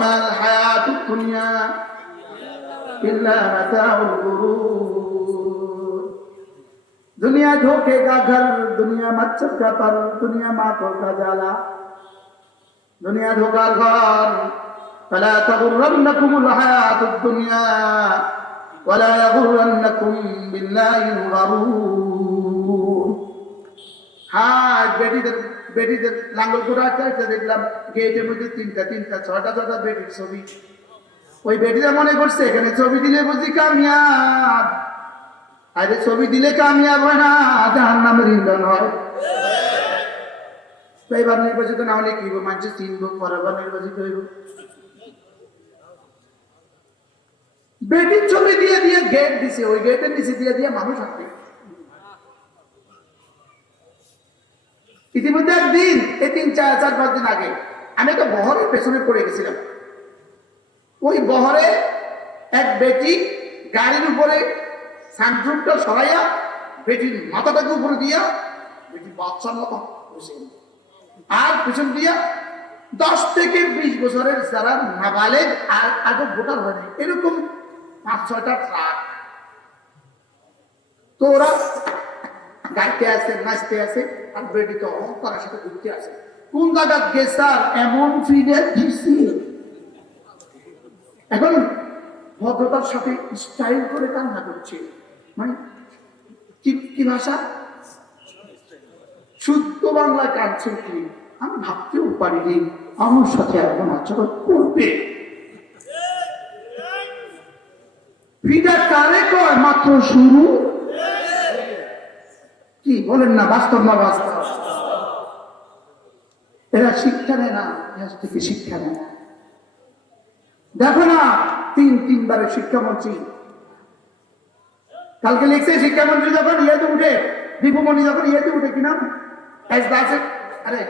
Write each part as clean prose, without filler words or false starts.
মাল হায়াতুদ দুনিয়া ইল্লা মাতাউল গুরুর। दुनिया धोखे का घर, दुनिया मच्छर का पर, दुनिया मातों का जाला, दुनिया धोखा घर। फला तगुर्रन्नकुमुल हयातुद दुनिया वला यगुर्रन्नकुम बिल्लाहिल गरूर। हाँ, বেটিদের লাঙ্গল ঘোড়া চাইতে দেখলাম গেটের মধ্যে তিনটা ছটা বেটির ছবি। ওই বেটিরা মনে করছে এখানে ছবি দিলে বুঝি কামিয়াব। আরে ছবি দিলে কামিয়াব হয় না, জাহান্নামের ইন্ধন হয়। এবার নির্বাচিত না হলে কি মানুষ চিনব, পরেরবার নির্বাচিত হইব। বেটির ছবি দিয়ে দিয়ে গেট দিছে, ওই গেটের নিচে দিয়ে দিয়ে মানুষ আসবে। ইতিমধ্যে একদিন এই 3-4-5 দিন আগে আমি একটা বহরের পেছনে পড়ে গেছিলাম। ওই বহরে এক বেটি গাড়ির উপরে সানরুফটা সরাইয়া বেটির মাথাটাকে উপরে দিয়া বেটি বাচ্চার মতো বসে, আর পিছন দিয়া 10 থেকে 20 বছরের যারা নাবালেগ আর আগে ভোটার হয়নি এরকম 5-6টা ট্রাক। তো ওরা গাইতে আছে, নাচতে আছে, আর বেটি তো অহংকারের সাথে ঘুরতে আছে। কোন জায়গা গেছার এমন ফিরে দিছি। এখন ভদ্রতার সাথে স্টাইল করে কান্না করছে, মানে কি ভাষা, শুদ্ধ বাংলা কাঁদছে কি আমি ভাবতেও পারিনি আমার সাথে এমন আচরণ করবে। ফিডা কারে কয় মাত্র শুরু। কি বলেন না, বাস্তব না বাস্তব? এরা শিক্ষা নেয় না, ইতিহাস থেকে শিক্ষা নেয় না। দেখো না, 3-3বারের শিক্ষামন্ত্রী কালকে লিখছে, শিক্ষামন্ত্রী যখন ইয়েতে উঠে, দীপুমণি যখন ইয়েতে উঠে, কি নাম আছে, আরে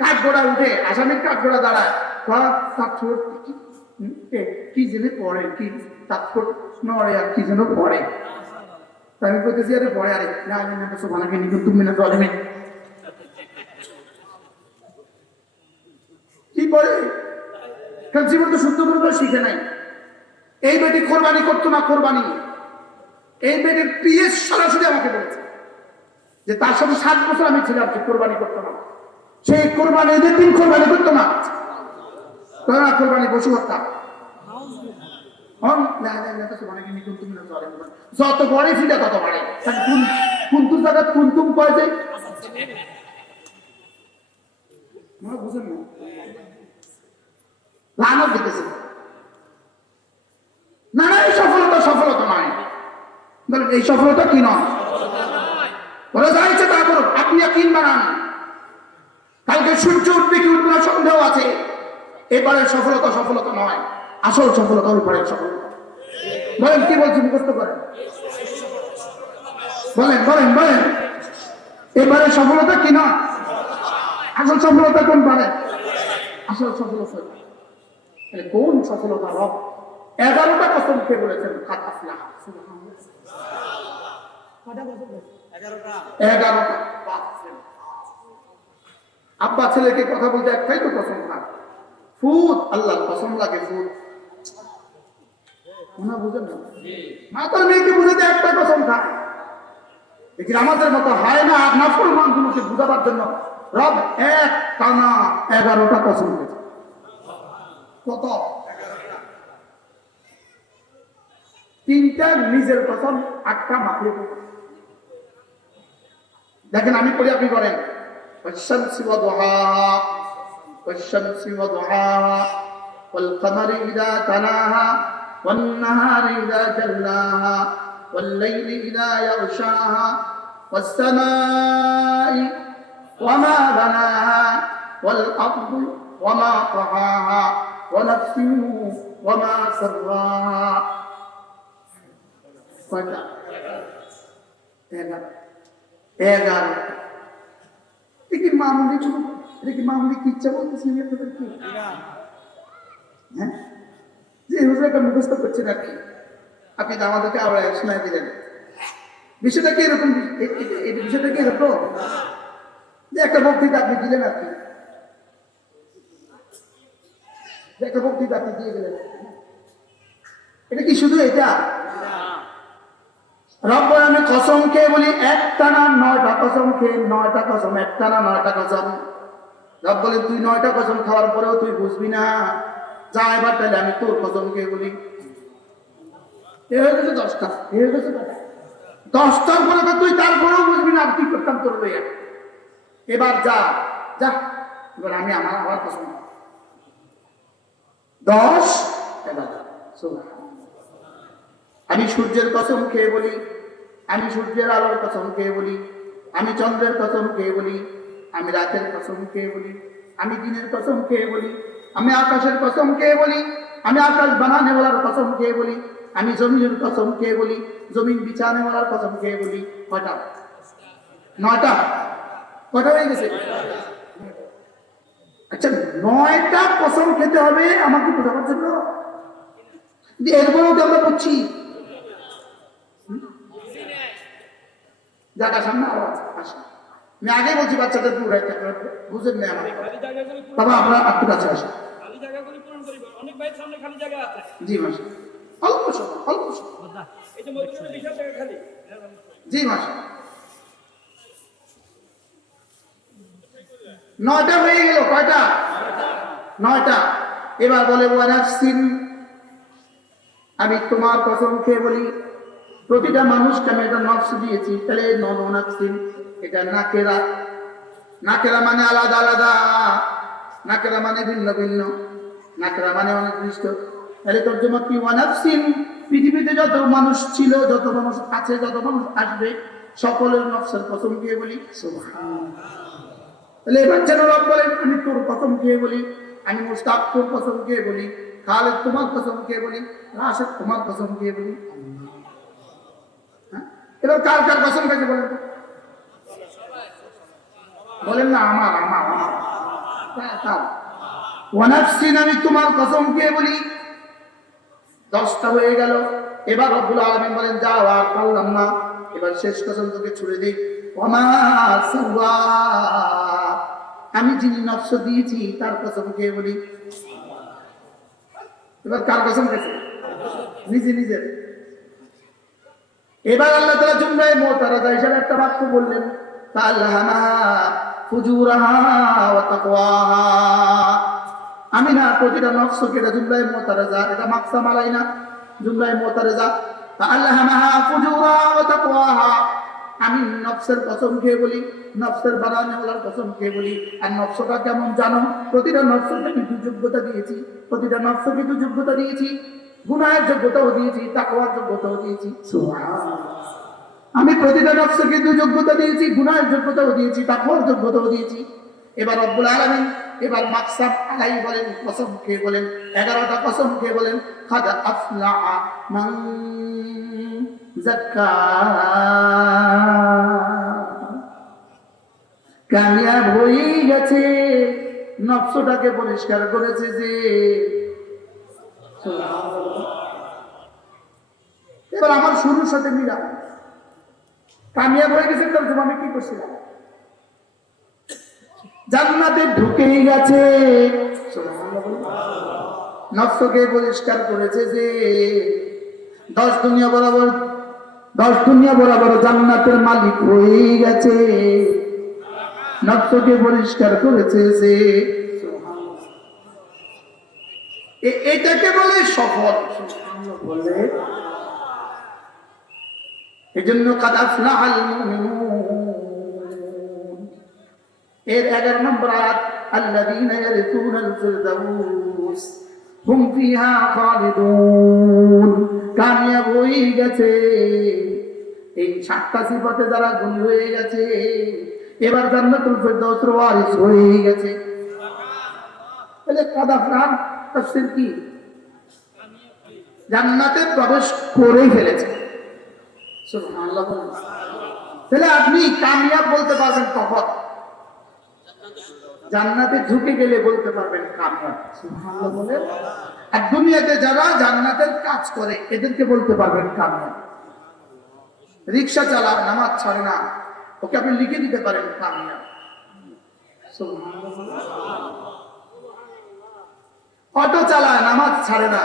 কাঠগোড়া উঠে, আসামির কাঠগোড়া দাঁড়ায়, কি জেনে পড়ে, কি তার নড়ে আর কি যেন পড়ে। আমি বলতেছি আরে পড়ে, আরে না আমি না সোভানাকে নিকুন তুমি না চলে কি পড়ে, কারণ জীবন তো শুদ্ধ করে শিখে নাই। এই বেটি কোরবানি করতো না, কোরবানি এই বেটির পিএস সরাসরি আমাকে বলেছে যে তার সাথে 7 বছর আমি ছিলাম, সে কোরবানি করতো না। সেই কোরবানি এদের দিন কোরবানি করতো না, কোরবানি পশু হত্যা। যত বড় ফিটা তত বাড়ে, কুন্তুম জায়গা কুন্তুম কয় যে বুঝেন না, লানত দিতেছে না। না, এই সফলতা নয়। এই সফলতা কি নয়, বলে যা ইচ্ছে তা করুন, আপনি ইয়াকিন বানান। কালকে সূর্য উঠবে কি উঠবে না সন্দেহ আছে। এবারের সফলতা নয়, আসল সফলতা ওই পরের সফলতা। বলেন কি বলছি, মুখস্থ করেন, বলেন এবারের সফলতা কি নয়, আসল সফলতা কোন পারে? আসল সফলতা কোন সফলতা? রব 11টা কসম খেয়ে বলেছেন, 11টা। আব্বা ছেলেকে কথা বলতে একটাই তো কসম খায়, ফুট আল্লাহর কসম লাগে, ফুট না, বুঝেন না? মাতার মেয়েকে বুঝাতে একটা কসম খায়। দেখি আমাদের মতো হয় না, নাফরমান গুলোকে বুঝাবার জন্য রব এক টানা 11টা কসম খেয়েছে। কত? 3টা নিজের কসম, 8টা মাখলুক। দেখেন আমি পড়ি, আপনি করেন। والشمس وضحاها والشمس وضحاها والقمر إذا تلاها والنهار إذا جلاها والليل إذا يغشاها والسماء وما بناها والأرض وما طحاها ونفس وما سواها. কয়টা? 11। দেখি মামুলি কি ইচ্ছা বলতেছি কি, হ্যাঁ, যে হুজুর একটা মুখস্থ করছে নাকি, আপনি আমাদেরকে আবার শোনায় দিলেন। বিষয়টা কি এরকম, বিষয়টা কি এরকম যে একটা বক্তৃতা আপনি দিলেন আর কি, একটা বক্তৃতা আপনি দিয়ে গেলেন, এটা কি শুধু এটা? রব্বুল আলামিন কসম খেয়ে বলি, একটানা 9টা কসম খেয়ে, 9টা কসম, একটানা 9টা কসম। রব বলে তুই 9টা কসম খাওয়ার পরেও তুই বুঝবি না, যা এবার তাহলে আমি তোর কসম খেয়ে বলি। এ হয়ে গেছে 10টা, এ হয়ে গেছে 10টার পরে তো তুই তারপরেও বুঝবি না কি করতাম তোর লইয়া। এবার যা যা, এবার আমি আমার কসম 10। এবার আমি সূর্যের কসম খেয়ে বলি, আমি সূর্যের আলোর কসম খেয়ে বলি, আমি চন্দ্রের কসম খেয়ে বলি, আমি রাতের কসম খেয়ে বলি, আমি দিনের কসম খেয়ে বলি, আমি আকাশের কসম খেয়ে বলি, আমি আকাশ বানানেওয়ালার কসম খেয়ে বলি, আমি জমিনের কসম খেয়ে বলি, জমিন বিছানেওয়ালার কসম খেয়ে বলি। কয়টা? 9টা। কয়টা হয়ে গেছে? আচ্ছা, 9টা কসম খেতে হবে আমাকে বোঝাবার জন্য? এরপরেও তো আমরা বুঝছি। জায়গা সামনে আওয়াজ আসে, আমি আগে বলছি বাচ্চাদের বুঝেন না আমার বাবা, আমরা একটু কাছে আসি। জি মাসা, অল্প সময়, অল্প সময়। জি মাসা, 9টা হয়ে গেল। কয়টা? 9টা। এবার বলে ওয়ানাফসিন, আমি তোমার কসম খেয়ে বলি, প্রতিটা মানুষকে আমি একটা নফস দিয়েছি। তাহলে নফসিন এটা নাকেরা, নাকেরা মানে আলাদা আলাদা, নাকেরা মানে ভিন্ন ভিন্ন, নাকেরা মানে অনির্দিষ্ট। তাহলে তর্জমা কি? ওয়ানাফসিন, পৃথিবীতে যত মানুষ ছিল, যত মানুষ আছে, যত মানুষ আসবে, সকলের নফসের কসম খেয়ে বলি। তাহলে এবার যেন রব বলেন আমি তোর কসম খেয়ে বলি, আমি মুস্তাক তোর কসম খেয়ে বলি, খালেদ তোমার কসম খেয়ে বলি, রাশেদ তোমার কসম খেয়ে বলি। এবার কার কার কসম খেতে বলেন? বলেন না আমার আমার আমার ওয়ানাফসিন, আমি তোমার কসম খেয়ে বলি। 10টা হয়ে গেল। এবার রব্বুল আলামিন বলেন যাও, আর পারলাম না, এবার শেষ কসম তোকে ছুড়ে দিই। ওমা সাওয়া, আমি যিনি নফস দিয়েছি তার কসম খেয়ে বলি। এবার কার কসম খেয়েছে? নিজে নিজের। এবার আল্লাহ তাআলা জুমলায়ে মুতারাজা হিসেবে একটা বাক্য বললেন, তাআল্লাহা ফুজুরাহা ওয়া তাকওয়াহা। আমি না প্রতিটা নফসকে, এটা জুমলায়ে মুতারাজা, এটা মাকসাম আলাই না, জুমলায়ে মুতারাজা। তাআল্লাহা ফুজুরাহা ওয়া তাকওয়াহা, আমি নফসের কসম খেয়ে বলি, নফসের বানানেওয়ালার কসম খেয়ে বলি। আর নফসটা কেমন জানো? প্রতিটা নফসকে কিন্তু যোগ্যতা দিয়েছি, প্রতিটা নফসকে কিন্তু যোগ্যতা দিয়েছি, গুনাহের যোগ্যতাও দিয়েছি, তাকওয়ার যোগ্যতাও দিয়েছি। সুবহানাল্লাহ। আমি প্রতিটা নফসকে কিন্তু যোগ্যতা দিয়েছি, গুনাহের যোগ্যতাও দিয়েছি, তাকওয়ার যোগ্যতাও দিয়েছি। এবার রব্বুল আলামিন এবার মাকসাব আলাই বলেন, কসম খেয়ে বলেন, 11টা কসম খেয়ে বলেন, কাদ আফলাহা মান যাক্কা, কামিয়াব হয়ে গেছে, নফসটাকে পরিষ্কার করেছে যে। এবার আমার শুরুর সাথে মিলা, কামিয়াব হয়ে গেছে তার জন্য আমি কি করছিলাম? জান্নাতে ঢুকেই গেছে, নফসকে পরিষ্কার করেছে যে। 10 দুনিয়া বরাবর জান্নাতের মালিক হয়ে গেছে, নফসকে পরিষ্কার করেছে যে। এটাকে বলে সফল। বলে এই জন্য কাদ আফলাহাল মুমিনুন, এর 11 নম্বর আয়াত, আল্লাযীনা ইয়ারিসুনাল ফিরদাউস হুম ফিহা খালিদুন, কামিয়াব হয়ে গেছে। এই 7টা সিফাতে যারা গুণী হয়ে গেছে, এবার জান্নাতুল ফিরদাউসের ওয়ারিস হয়ে গেছে। তাহলে কাদ আফলাহাল তাফসীর কি? জান্নাতে প্রবেশ করেই ফেলেছে। সুবহানাল্লাহ। তাহলে আপনি কামিয়াব বলতে পারবেন তখন, জান্নাতে ঢুকে গেলে বলতে পারবেন কামিয়াব। সুবহানাল্লাহ বলে। আর দুনিয়াতে যারা জান্নাতের কাজ করে এদেরকে বলতে পারবেন কামিয়াব। রিকশা চালায়, নামাজ ছাড়ে না, ওকে আপনি লিখে দিতে পারেন কামিয়াব। সুবহানাল্লাহ। অটো চালায়, নামাজ ছাড়ে না,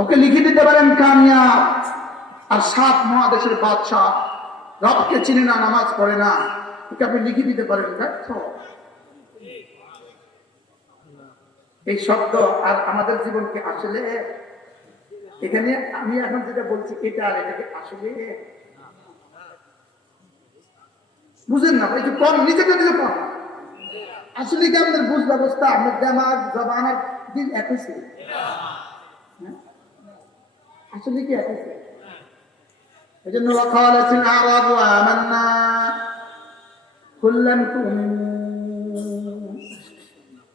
ওকে লিখে দিতে পারেন কামিয়াব। আর 7 মহাদেশের বাদশাহ, রবকে চিনে না, নামাজ পড়ে না, ওকে আপনি লিখে দিতে পারেন ব্যর্থ। এই শব্দ আর আমাদের জীবনকে আসলে, এখানে আমি এখন যেটা বলছি এটা আর এটাকে আসলে বুঝেন না, একটু কম নিজেকে নিজে কম। আসলে কি আমাদের বুঝ ব্যবস্থা, আমাদের দেমাগ, জবান আর দিল একই ছিল? আসলে কি একই ছিল? এই জন্য ওয়াকালাতিল আরাবু আমান্না কুল লাম তুমিনু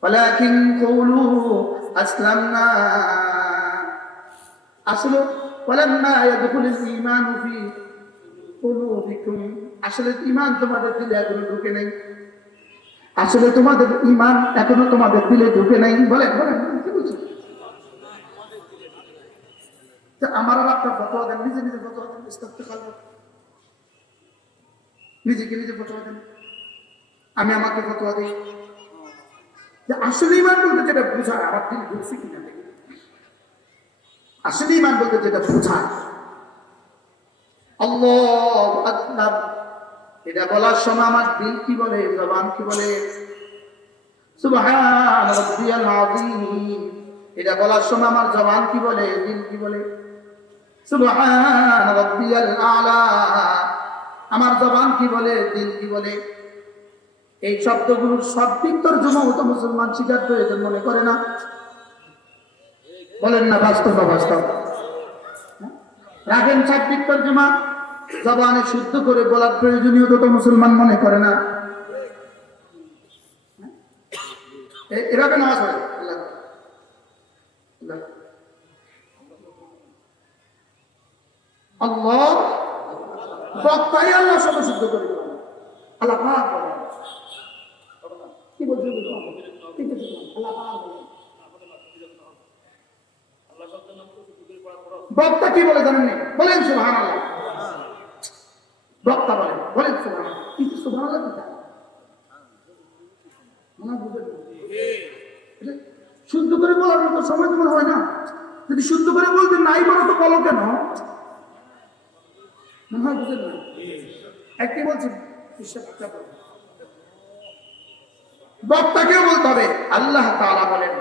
ওয়ালাকিন কুলু আসলামনা। আসলে ওয়ালাম্মা ইয়াদখুলুল ঈমানু ফি কুলুবিকুম, আসলে ঈমান তোমাদের দিলে এখনো ঢুকে নাই। আসলে তোমাদের ঈমান এখনো তোমাদের দিলে ঢুকে নাই। বলেন বলেন কি বলছেন? আমার আর আপনার ফতোয়া দেন, নিজে নিজে ফতোয়া দেন, ইস্তেগফার, নিজেকে নিজে ফতোয়া দেন, আমি আমাকে ফতোয়া দিই যে আসলে ঈমান বলতে যেটা বোঝায়, আমার দিল ঢুকছে কিনা দেখি। আসলে ঈমান বলতে যেটা বোঝায়, আল্লাহু আকবার, এটা বলার সময় আমার দিল কি বলে, জবান কি বলে? সুবহান রাব্বিয়াল আযীম, এটা বলার সময় আমার জবান কি বলে, দিল কি বলে? সুবহান রাব্বিয়াল আলা, আমার জবান কি বলে, দিল কি বলে? এই শব্দগুলোর সঠিক তরজমা হতো মুসলমান শিখার প্রয়োজন মনে করে না? বলেন না বাস্তব বাস্তব? রাখেন সঠিক তরজমা, জবানে শুদ্ধ করে বলার প্রয়োজনীয়তা তো মুসলমান মনে করে না। এভাবে নামাজ পড়ে আল্লাহ, বক্তাই আল্লাহ সব শুদ্ধ করে আল্লাহ পাক বলেন। কি বলছি আল্লাহ পাক বলেন। বক্তা কি বলে জানেন? বলেন সুবহানাল্লাহ। বক্তা বলেন, বলেন সুবহানাল্লাহ। কিন্তু সুবহানাল্লাহ কি তা মনে বুঝেন? শুদ্ধ করে বলার মতো সময় তোমার হয় না? যদি শুদ্ধ করে বলতে নাই বলো তো বলো কেন? মনে হয় বুঝেন না? একটি বলছি, বক্তাকেও বলতে হবে আল্লাহ তাআলা বলেন,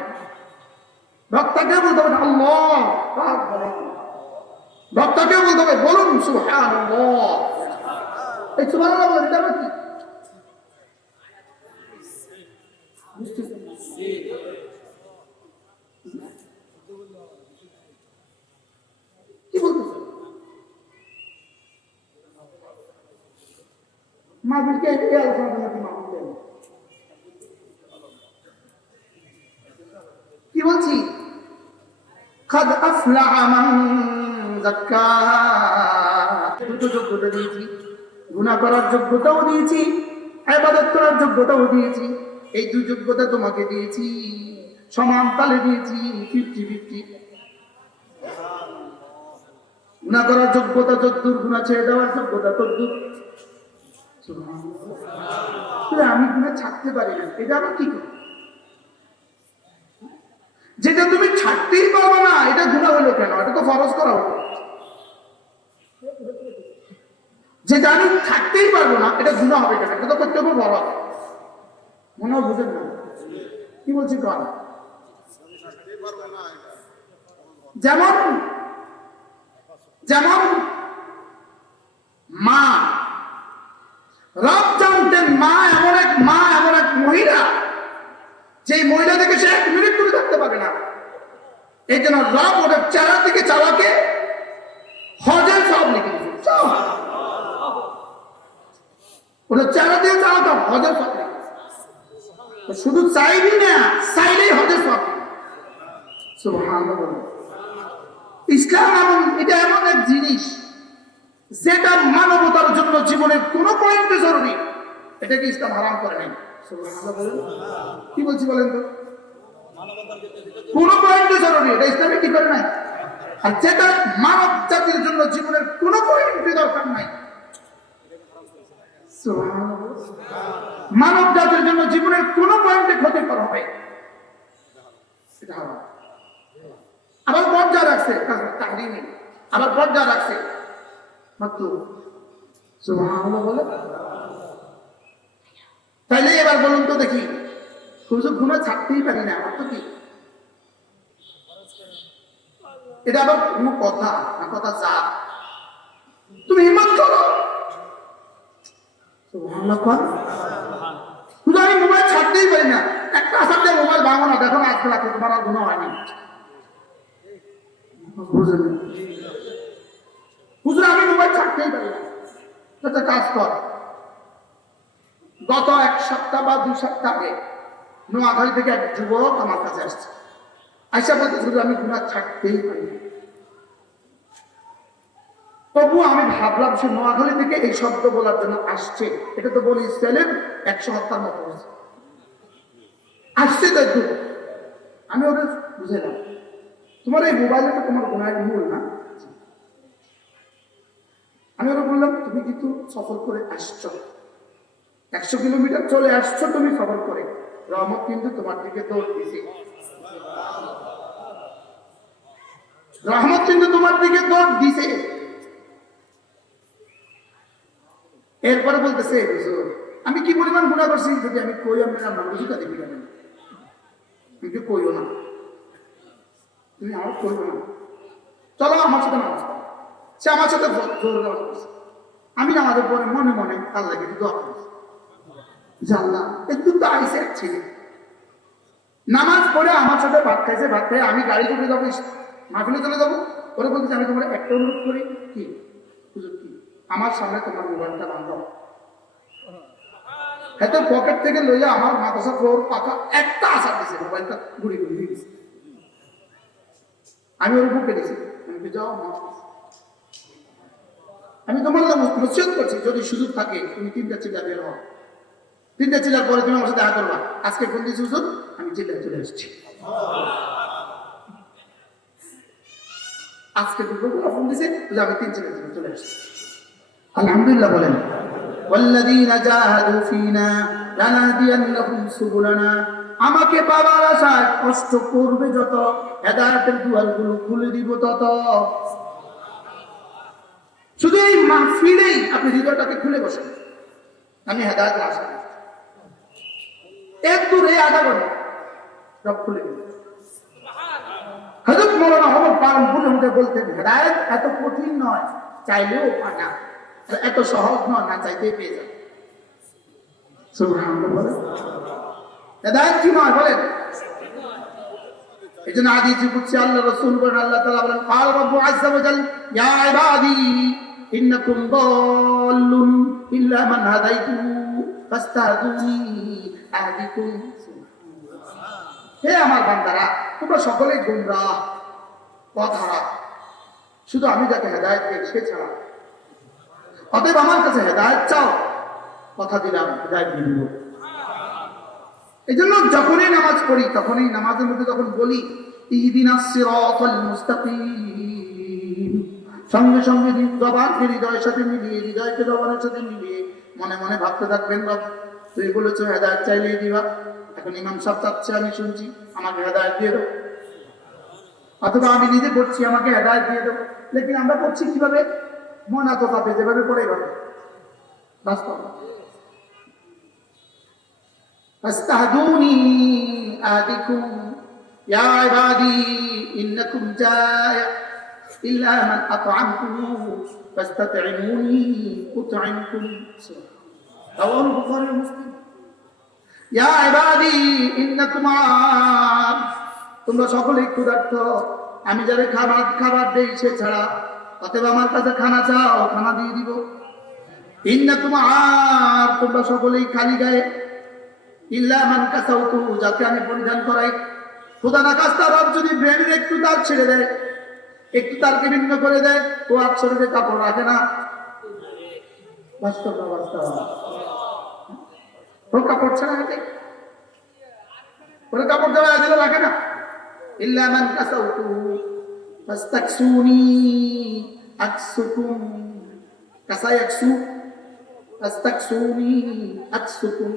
বক্তাকেও বলতে হবে আল্লাহ পাক বলেন, বক্তাকেও বলতে হবে বলুন সুবহানাল্লাহ। এই সুবহানাল্লাহ বলে এটা কি? কি বলতেছে? মাহফিলকে এই আলোচনা করতে মাহফিল কি বলছি? কাদ আফলাহা মান যাক্কাহা, দুটো যোগ্যতা দিয়েছি, গুনাহ করার যোগ্যতাও দিয়েছি, ইবাদত করার যোগ্যতাও দিয়েছি। এই দুই যোগ্যতা তোমাকে দিয়েছি, সমান তালে দিয়েছি, 50-50। গুনাহ করার যোগ্যতা যদ্দূর, গুনাহ ছেড়ে দেওয়ার যোগ্যতা তদ্দূর। আমি গুনাহ ছাড়তে পারি না, এটা আবার কি করে? যেটা তুমি ছাড়তেই পারবে না এটা গুনাহ হলো কেন? এটা তো ফরজ করা হতো। যেটা আমি ছাড়তেই পারবো না এটা গুনাহ হবে কেন? এটা তো করতে হবে বড়। মনে হয় বুঝেন না কি বলছি? কারণ যেমন যেমন মা, রব জানতেন মা এমন এক মহিলা, যে মহিলা থেকে সে 1 মিনিট দূরে থাকতে পারে না। এই জন্য রব ওদের চেহারা থেকে চাওয়াকে হজের সব লিখে দিয়েছে। ওদের চেহারা দিয়ে চাওয়াটা হজের সব লিখে দিয়েছে। শুধু চাইবি না, চাইলেই হজের সব। সুবহানাল্লাহ। ইসলাম এটা এমন এক জিনিস যেটা মানবতার জন্য জীবনের কোন পয়েন্টে জরুরি, এটাকে ইসলাম হারাম করে নাই। কি বলছি বলেন তো? কোন পয়েন্টে জরুরি এটা ইসলামে কি করে নাই। আর যেটা মানব জাতির জন্য জীবনের কোন পয়েন্টে দরকার নাই, মানব জাতির জন্য জীবনের কোন পয়েন্টে ক্ষতিকর হবে, এটা হারাম। আবার পর্দা রাখছে তাহরিমি, আবার পর্দা রাখছে মাকরুহ। সুবহানাল্লাহ বলে। তাইলে এবার বলুন তো দেখি, হুজুর গুনাহ ছাড়তেই পারি না, আমার তো কি এটা আবার কোনো কথা না? কথা যা তুমি হিম্মত করো। সুবহানাল্লাহ কর। হুজুর আমি মোবাইল ছাড়তেই পারি না, একটা আসার দিয়ে মোবাইল ভাঙো না, দেখো না আজকে রাতে তোমার আর গুনাহ হয়নি। হুজুর আমি মোবাইল ছাড়তেই পারি না। একটা কাজ কর, গত 1 সপ্তাহ বা 2 সপ্তাহ আগে নোয়াখালী থেকে এক যুবক আমার কাছে আসছে, আইসা বলতে হুজুর আমি গুনাহ ছাড়তেই পারি না। তবু আমি ভাবলাম সে নোয়াখালী থেকে এই শব্দ বলার জন্য আসছে, এটা তো বলি ইসরায়েলের 100 হত্যার মতো হয়েছে, আসছে তো একটু। আমি ওদের বুঝাইলাম তোমার এই মোবাইলে তো তোমার গুনাহের মূল না। আমি ওরা বললাম তুমি কিন্তু সফর করে আসছো, 100 কিলোমিটার চলে আসছো তুমি সফর করে, রহমত কিন্তু তোমার দিকে দৌড় দিছে, রহমত কিন্তু তোমার দিকে দৌড় দিছে। এরপরে বলতেছে হুজুর আমি কি পরিমাণ গুনাহ করছি, যদি আমি কই আমি আমার বুঝিটা দেখি কেন, কিন্তু কইও না, তুমি আমার কইও না, চলো আমার সাথে নামাজ পড়ো। সে আমার সাথে জোর নামাজ পড়ছে। আমি নামাজের পরে মনে মনে আল্লাহকে দোয়া করছি, জানলাম একটু তো আইসে এক ছেলে নামাজ পড়ে আমার সাথে ভাত খাইছে, ভাত খাই আমি গাড়ি চলে যাবো, মাহফিলে চলে যাবো। ওরা বলতেছে আমি তোমার একটা অনুরোধ করি, কি হুজুর কি, আমার সামনে তোমার মোবাইলটা বাঁধো। এত পকেট থেকে লইয়া আমার মাদ্রাসা ফ্লোর পাকা একটা আশা দিছে, মোবাইলটা ঘুরি ঘুরি দিয়ে দিছে। আমি ওর বুকে দিছি, আমি যাও আমি তোমার নসিহত করছি, যদি সুযোগ থাকে তুমি 3টা চিল্লা বের হও, 3টা চিল্লার পরে তুমি আমার সাথে দেখা করবা। আজকে ফোন দিয়েছি হুজুর আমি চিল্লা চলে এসেছি, আজকে দুপুরবেলা ফোন দিয়েছে আমি 3 চিল্লা চলে এসেছি। আলহামদুলিল্লাহ বলেন। ওয়াল্লাযীনা জাহাদু ফীনা লানাহদিয়ান্নাহুম সুবুলানা। আমাকে পাবার আশায় কষ্ট করবে যত, হেদায়েতের দুয়ারগুলো খুলে দিব তত। শুধু এই মাহফিলেই আপনি হৃদয়টাকে খুলে বসেন, আমি হেদায়েতের আশা এক দূরে আধা ঘন্টা সব খুলে দিব। হযরত মাওলানা হযরত পালনপুরের মধ্যে বলতেন হেদায়েত এত কঠিন নয়, চাইলেও পায় না, এত সহজ নয়, না চাইতেই পেয়ে যাবে। সুবহানাল্লাহ বলেন। হেদায়েত কি নয় বলেন। এই জন্য হাদিসে কুদসি আল্লাহ রাসূল বলেন, আল্লাহ তাআলা বলেন ক্বাল রাব্বু আযযা ওয়া জাল ইয়া ইবাদি ইন্নাকুম দাল্লুন ইল্লা মান হাদাইতু ফাস্তাহদুনি আহদিকুম। হে আমার বান্দারা তোমরা সকলেই গোমরাহ পথহারা, শুধু আমি যাকে হেদায়েত দেই সে ছাড়া। অতএব আমার কাছে হেদায়েত চাও, কথা দিলাম হেদায়েত দিয়ে দিব। এই জন্য যখনই নামাজ পড়ি তখনই নামাজের মধ্যে যখন বলি ইহদিনাস সিরাতাল মুস্তাকিম, সঙ্গে সঙ্গে জবানকে হৃদয়ের সাথে মিলিয়ে, হৃদয়কে জবানের সাথে মিলিয়ে মনে মনে ভাবতে থাকবেন রব তুই বলেছো হেদায়েত চাইলেই দিবা, এখন ইমাম সাহেব চাচ্ছে আমি শুনছি আমাকে হেদায়েত দিয়ে দাও, অথবা আমি নিজে পড়ছি আমাকে হেদায়েত দিয়ে দাও। লেকিন আমরা পড়ছি কিভাবে, মন এত পাবে যেভাবে পড়ে এভাবে বাস্তব। ফাস্তাহদুনি আহদিকুম ইয়া ইবাদি ইন্নাকুম জায়া ইল্লা মান আত'আমতুহু ফাস্তাত'ইমুনি উত'ইমকুম। রাওয়াহুল বুখারী ওয়া মুসলিম। ইয়া ইবাদি ইন্নাকুম, তোমরা সকলেই ক্ষুধার্ত, আমি যারে খাবার দেই সে ছাড়া, অতএব আমার কাছে খানা চাও খানা দিয়ে দিব। ইন্নাকুম, তোমরা সকলেই খালি গায়ে, ইল্লা মান কাসাউতু, যাকে আমি পরিধান করাই। খোদা না কাস্তা রব যদি ব্রেনের একটু তার ছেড়ে দেয়, একটু তারকে ভিন্ন করে দেয়, ও আর শরীরে কাপড় রাখে না। বাস্তব বাস্তব, ও কাপড় ছাড়া রাখে, ওরা কাপড় দেওয়া আগে রাখে না। ইল্লা মান কাসাউতু ফাস্তাকসুনি আকসুকুম, কাসাই আকসু, ফাস্তাকসুনি আকসুকুম,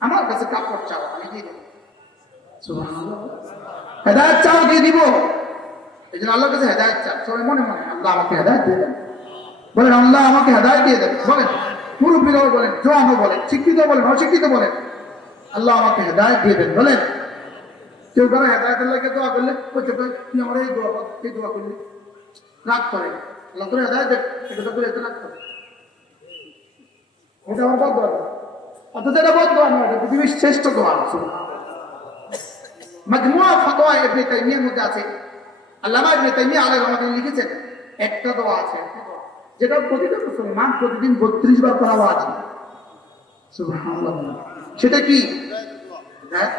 আমার কাছে কাপড় চাও আমি দিয়ে দেব। সুবহানাল্লাহ। হেদায়েত চাও দিয়ে দিব। এই জন্য আল্লাহর কাছে হেদায়েত চাও, সবাই মনে মনে আল্লাহ আমাকে হেদায়েত দিয়ে দেন, বলেন আল্লাহ আমাকে হেদায়েত দিয়ে দেন, বলেন মুরব্বীরাও বলেন, জওয়ানও বলেন, শিক্ষিত বলেন, অশিক্ষিত বলেন, আল্লাহ আমাকে হেদায়েত দিয়ে দেন বলেন। কেউ কারো হেদায়েতের লাগে দোয়া করলে তুই আমার এই দোয়া করলি রাগ করে, আল্লাহ করে হেদায়েত দেখ, এটা তো করে এতে রাগ করে, এটা আমার বদ দোয়া, অথচ এটা বদ দোয়া নয়, এটা পৃথিবীর শ্রেষ্ঠ দোয়া। মাজমুআ ফাতওয়া ইবনে তাইমিয়ার মধ্যে আছে, আল্লামা ইবনে তাইমিয়া আলাইহিস রাহমাতুল্লাহ লিখেছেন, একটা দোয়া আছে, যেটা প্রতিটা মুসলমান প্রতিদিন 32 বার পড়া ওয়াজিব। সুবহানাল্লাহ। সেটা কি? হ্যাঁ,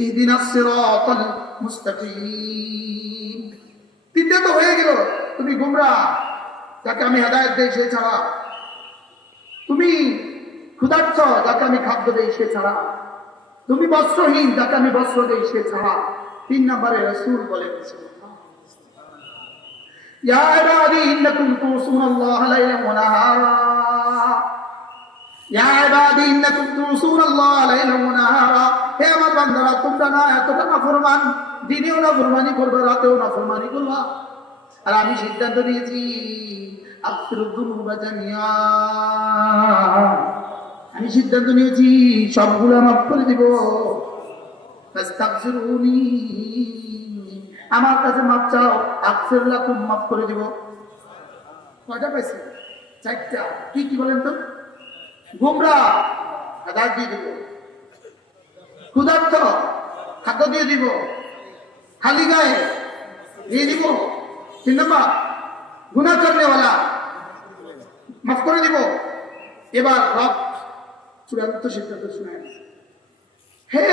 ইহদিনাস সিরাতাল মুস্তাকিম। তিনটা তো হয়ে গেল, তুমি গোমরাহ, যাকে আমি হেদায়েত দেই সে ছাড়া, তুমি ক্ষুধার্ত, যাকে আমি খাদ্য দেই সে ছাড়া, তুমি বস্ত্রহীন, যাকে আমি বস্ত্র দেই সে ছাড়া। 3 নম্বরে রাসূল বলেন, ইয়া ইবাদি ইন্নাকুম তুসুনাল্লাহা লাইলান ওয়া নাহারা, ইয়া ইবাদি ইন্নাকুম তুসুনাল্লাহা লাইলান ওয়া নাহারা। হে আমার বান্দারা, তোমরা না এতটা নাফরমান, দিনেও নাফরমানি করবে, রাতেও নাফরমানি করবা। আর আমি সিদ্ধান্ত নিয়েছি, আকফিরুদ দুনুবা জামিআ, আমি সিদ্ধান্ত নিয়েছি সবগুলো মাফ করে দিব। ফাস্তাগফিরুনি, আমার কাছে মাফ চাও, আকফির লাকুম, মাফ করে দিব। কয়টা পাইছি? 4টা। কি কি বলেন তো? গোমরাহ, হেদায়েত দিয়ে দিব, ক্ষুধার্ত, খাদ্য দিয়ে দিব, খালি গায়ে দিয়ে দিব। 3 নম্বর, গুনাহ করনেওয়ালা, মাফ করে দিব। এবার রব চূড়ান্ত সিদ্ধান্ত শোনায়, হে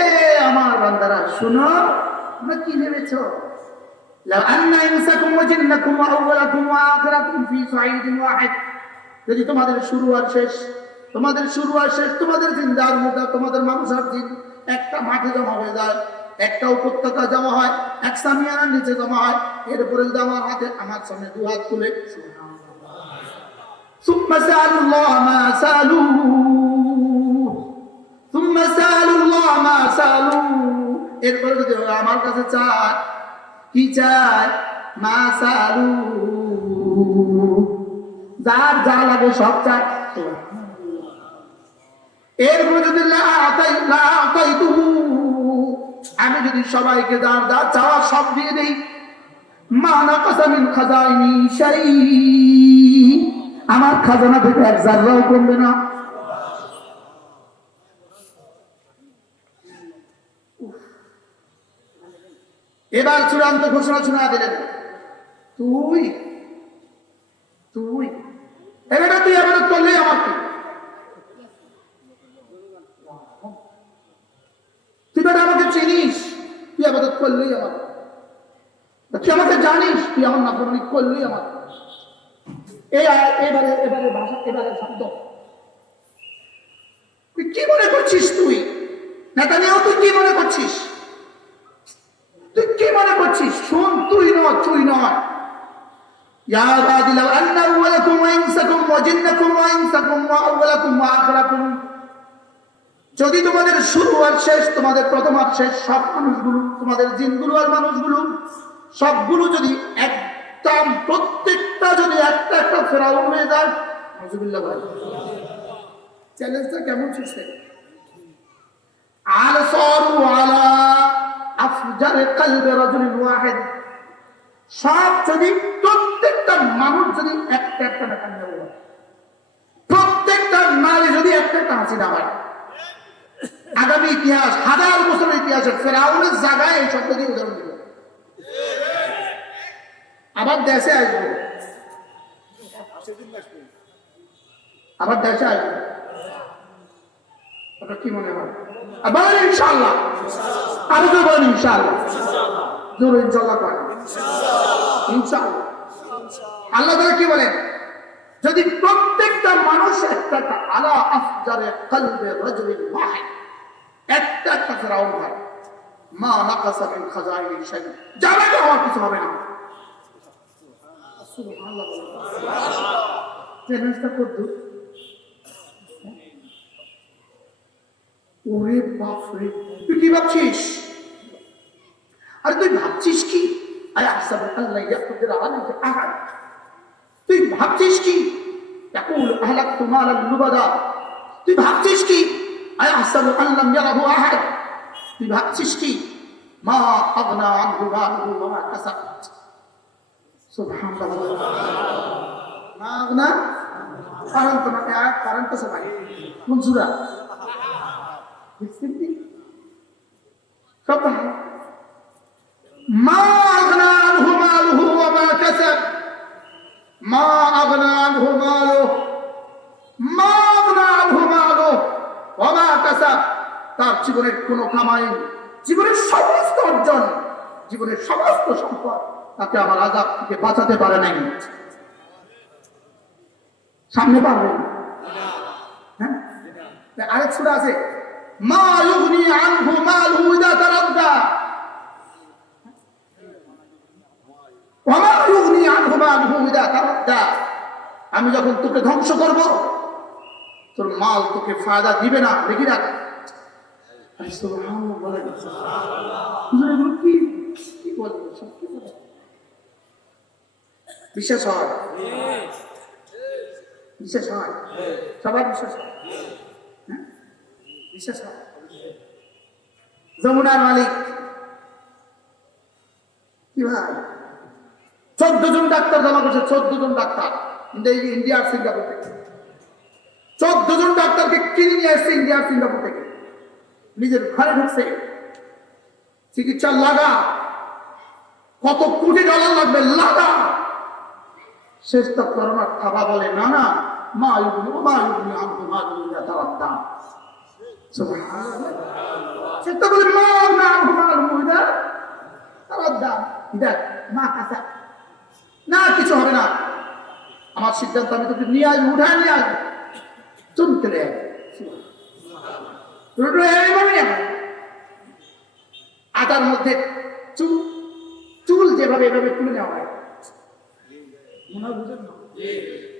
আমার বান্দারা শোনো, তোমরা কি ভেবেছ? লাউ আন্না ইনসাকুম ওয়া জিন্নাকুম ওয়া আউওয়ালাকুম ওয়া আখিরাকুম ফি সাঈদিন ওয়াহিদ, যদি তোমাদের শুরু আর শেষ, তোমাদের শুরু আর শেষ, তোমাদের জিন্দা আর মুর্দা, তোমাদের মানুষ আর জিন একটা মাঠে জমা হয়ে যায়, একটা উপত্যকা জমা হয়, এক সামিয়ানার নিচে জমা হয়, এরপরে যদি আমার হাতে, আমার সামনে 2 হাত তুলে সুম্মা সাআলুল্লাহ মা সাআলু, সুম্মা সাআলুল্লাহ মা সাআলু, এরপরে যদি আমার কাছে চায়, কি চায়? মা সাআলু, যার যা লাগে সব চায়। এরপরে যদি লা আতাইতুহু, আমি যদি সবাইকে যার যা চাওয়া সব দিয়ে দেই, মা নাকাসা মিন খাজাইনি শাই, আমার খাজানা থেকে এক জাররাও কমবে না। এবার চূড়ান্ত ঘোষণা শোনা দিলেন, তুই তুই এবারে তুই আবাদত করলেই আমাকে, তুই বেটা আমাকে চিনিস, তুই আবাদত করলেই আমার, তুই আমাকে জানিস, তুই আমার নাফরমানি করলেই আমার। এবারে ভাষা, এবারে শব্দ, তুই কি মনে করছিস? তুই নেতানিয়াহু, তুই কি মনে করছিস? তুই কি মনে করছিস? শোন, তুই নয়, তুই নয়। ইয়া ইবাদি লাউ আন্না আউওয়ালাকুম ওয়া ইনসাকুম ওয়া জিন্নাকুম ওয়া ইনসাকুম ওয়া আউওয়ালাকুম ওয়া আখিরাকুম, যদি তোমাদের শুরু আর শেষ, তোমাদের প্রথম আর শেষ সব মানুষগুলো, তোমাদের জিনগুলো আর মানুষগুলো সবগুলো যদি একদম প্রত্যেকটা যদি একটা একটা ফেরাউন হয়ে যায়, নাউযুবিল্লাহ ভাই, চ্যালেঞ্জটা কেমন চলছে? আল সারু আলা আফজার কলবে রাজুলিন ওয়াহিদ, সব যদি প্রত্যেকটা মানুষ যদি একটা একটা না কান্না বলে, প্রত্যেকটা নারী যদি একটা একটা হাসি দাঁড়ায়, আগামী ইতিহাস, 1000 বছরের ইতিহাসে ফেরাউনের জায়গায় এই শব্দ দিয়ে উদাহরণ দিব। আবার দেশে আসবো, আবার দেশে আসবো, আপনার কি মনে হয়? আবার ইনশাআল্লাহ, আরো তো বলেন ইনশাআল্লাহ, জোর ইনশাআল্লাহ করেন, ইনশাআল্লাহ। আল্লাহ তাআলা কি বলেন? যদি প্রত্যেকটা মানুষ একটা আলা আফজারে কলবে রাজুলিন ওয়াহিদ, একটা একটা ফেরাউন হয়, মা নাকাসা মিন খাজাইনি শাই, যারা হওয়ার কিছু হবে না। সুবহানাল্লাহ, চ্যালেঞ্জটা করতো। ওরে বাপরে, তুই কি ভাবছিস? আর তুই ভাবছিস কি আয়াহসাবু আল্লা ইয়াকদির আলাইহি আহাদ, তুই ভাবছিস কি ইয়াকুলু আহলাকতু মালান লুবাদা, তুই ভাবছিস কি আয়াহসাবু আল্লাম ইয়ারাহু আহাদ, তুই ভাবছিস কি মা আগনা আনহু মালুহু ওয়া মা কাসাব। সুবহানাল্লাহ। মা আগনা কারণ তোমাকে আয়াত কারণ তো সবাই কোন সূরা দেখছেন কি সব মা আগনা আনহু মালুহু ওয়া মা কাসাব, মা আগনা আনহু মালুহু, মা আগনা আনহু মালুহু ওয়া মা কাসাব, তার জীবনের কোনো কামাই, জীবনের সমস্ত অর্জন, জীবনের সমস্ত সম্পদ তাকে আমার আযাব থেকে বাঁচাতে পারে নাই, সামনে পারবে না। হ্যাঁ, আরেক সূরা আছে মা ইউগনি আনহু মালুহু ইযা তারাদ্দা ওয়া মা ইউগনি আনহু মালুহু ইযা তারাদ্দা, আমি যখন তোকে ধ্বংস করব তোর মাল তোকে ফায়দা দিবে না। দেখি রাখ সুবহানাল্লাহ বলেন, সুবহানাল্লাহ কি কি বলেন, সত্যি বলেন, বিশ্বাস হয়, বিশ্বাস হয়, সবার বিশ্বাস হয়, হ্যাঁ বিশ্বাস হয়। যমুনার মালিক কি ভাই 14 জন ডাক্তার জমা করছে, 14 জন ডাক্তার ইন্ডিয়া আর সিঙ্গাপুর থেকে, 14 জন ডাক্তারকে কিনে নিয়ে আসছে ইন্ডিয়া আর সিঙ্গাপুর থেকে, নিজের ঘরে ঢুকছে, চিকিৎসা লাগা, কত কোটি ডলার লাগবে লাগা, শেষ তক করোনা খাবা বলে না না মা ইউবনি আনহু মালুহু ইযা তারাদ্দা। সুবহানাল্লাহ। শেষ তক বলে মা ইউবনি আনহু মালুহু ইযা তারাদ্দা, দেখ মা কাসাব, না কিছু হবে না, আমার সিদ্ধান্ত আমি তোকে নিয়ে আসবো, উঠায় নিয়ে আসবো, চুনতে রে আটার মধ্যে চুল যেভাবে এভাবে তুলে নেওয়া হয়,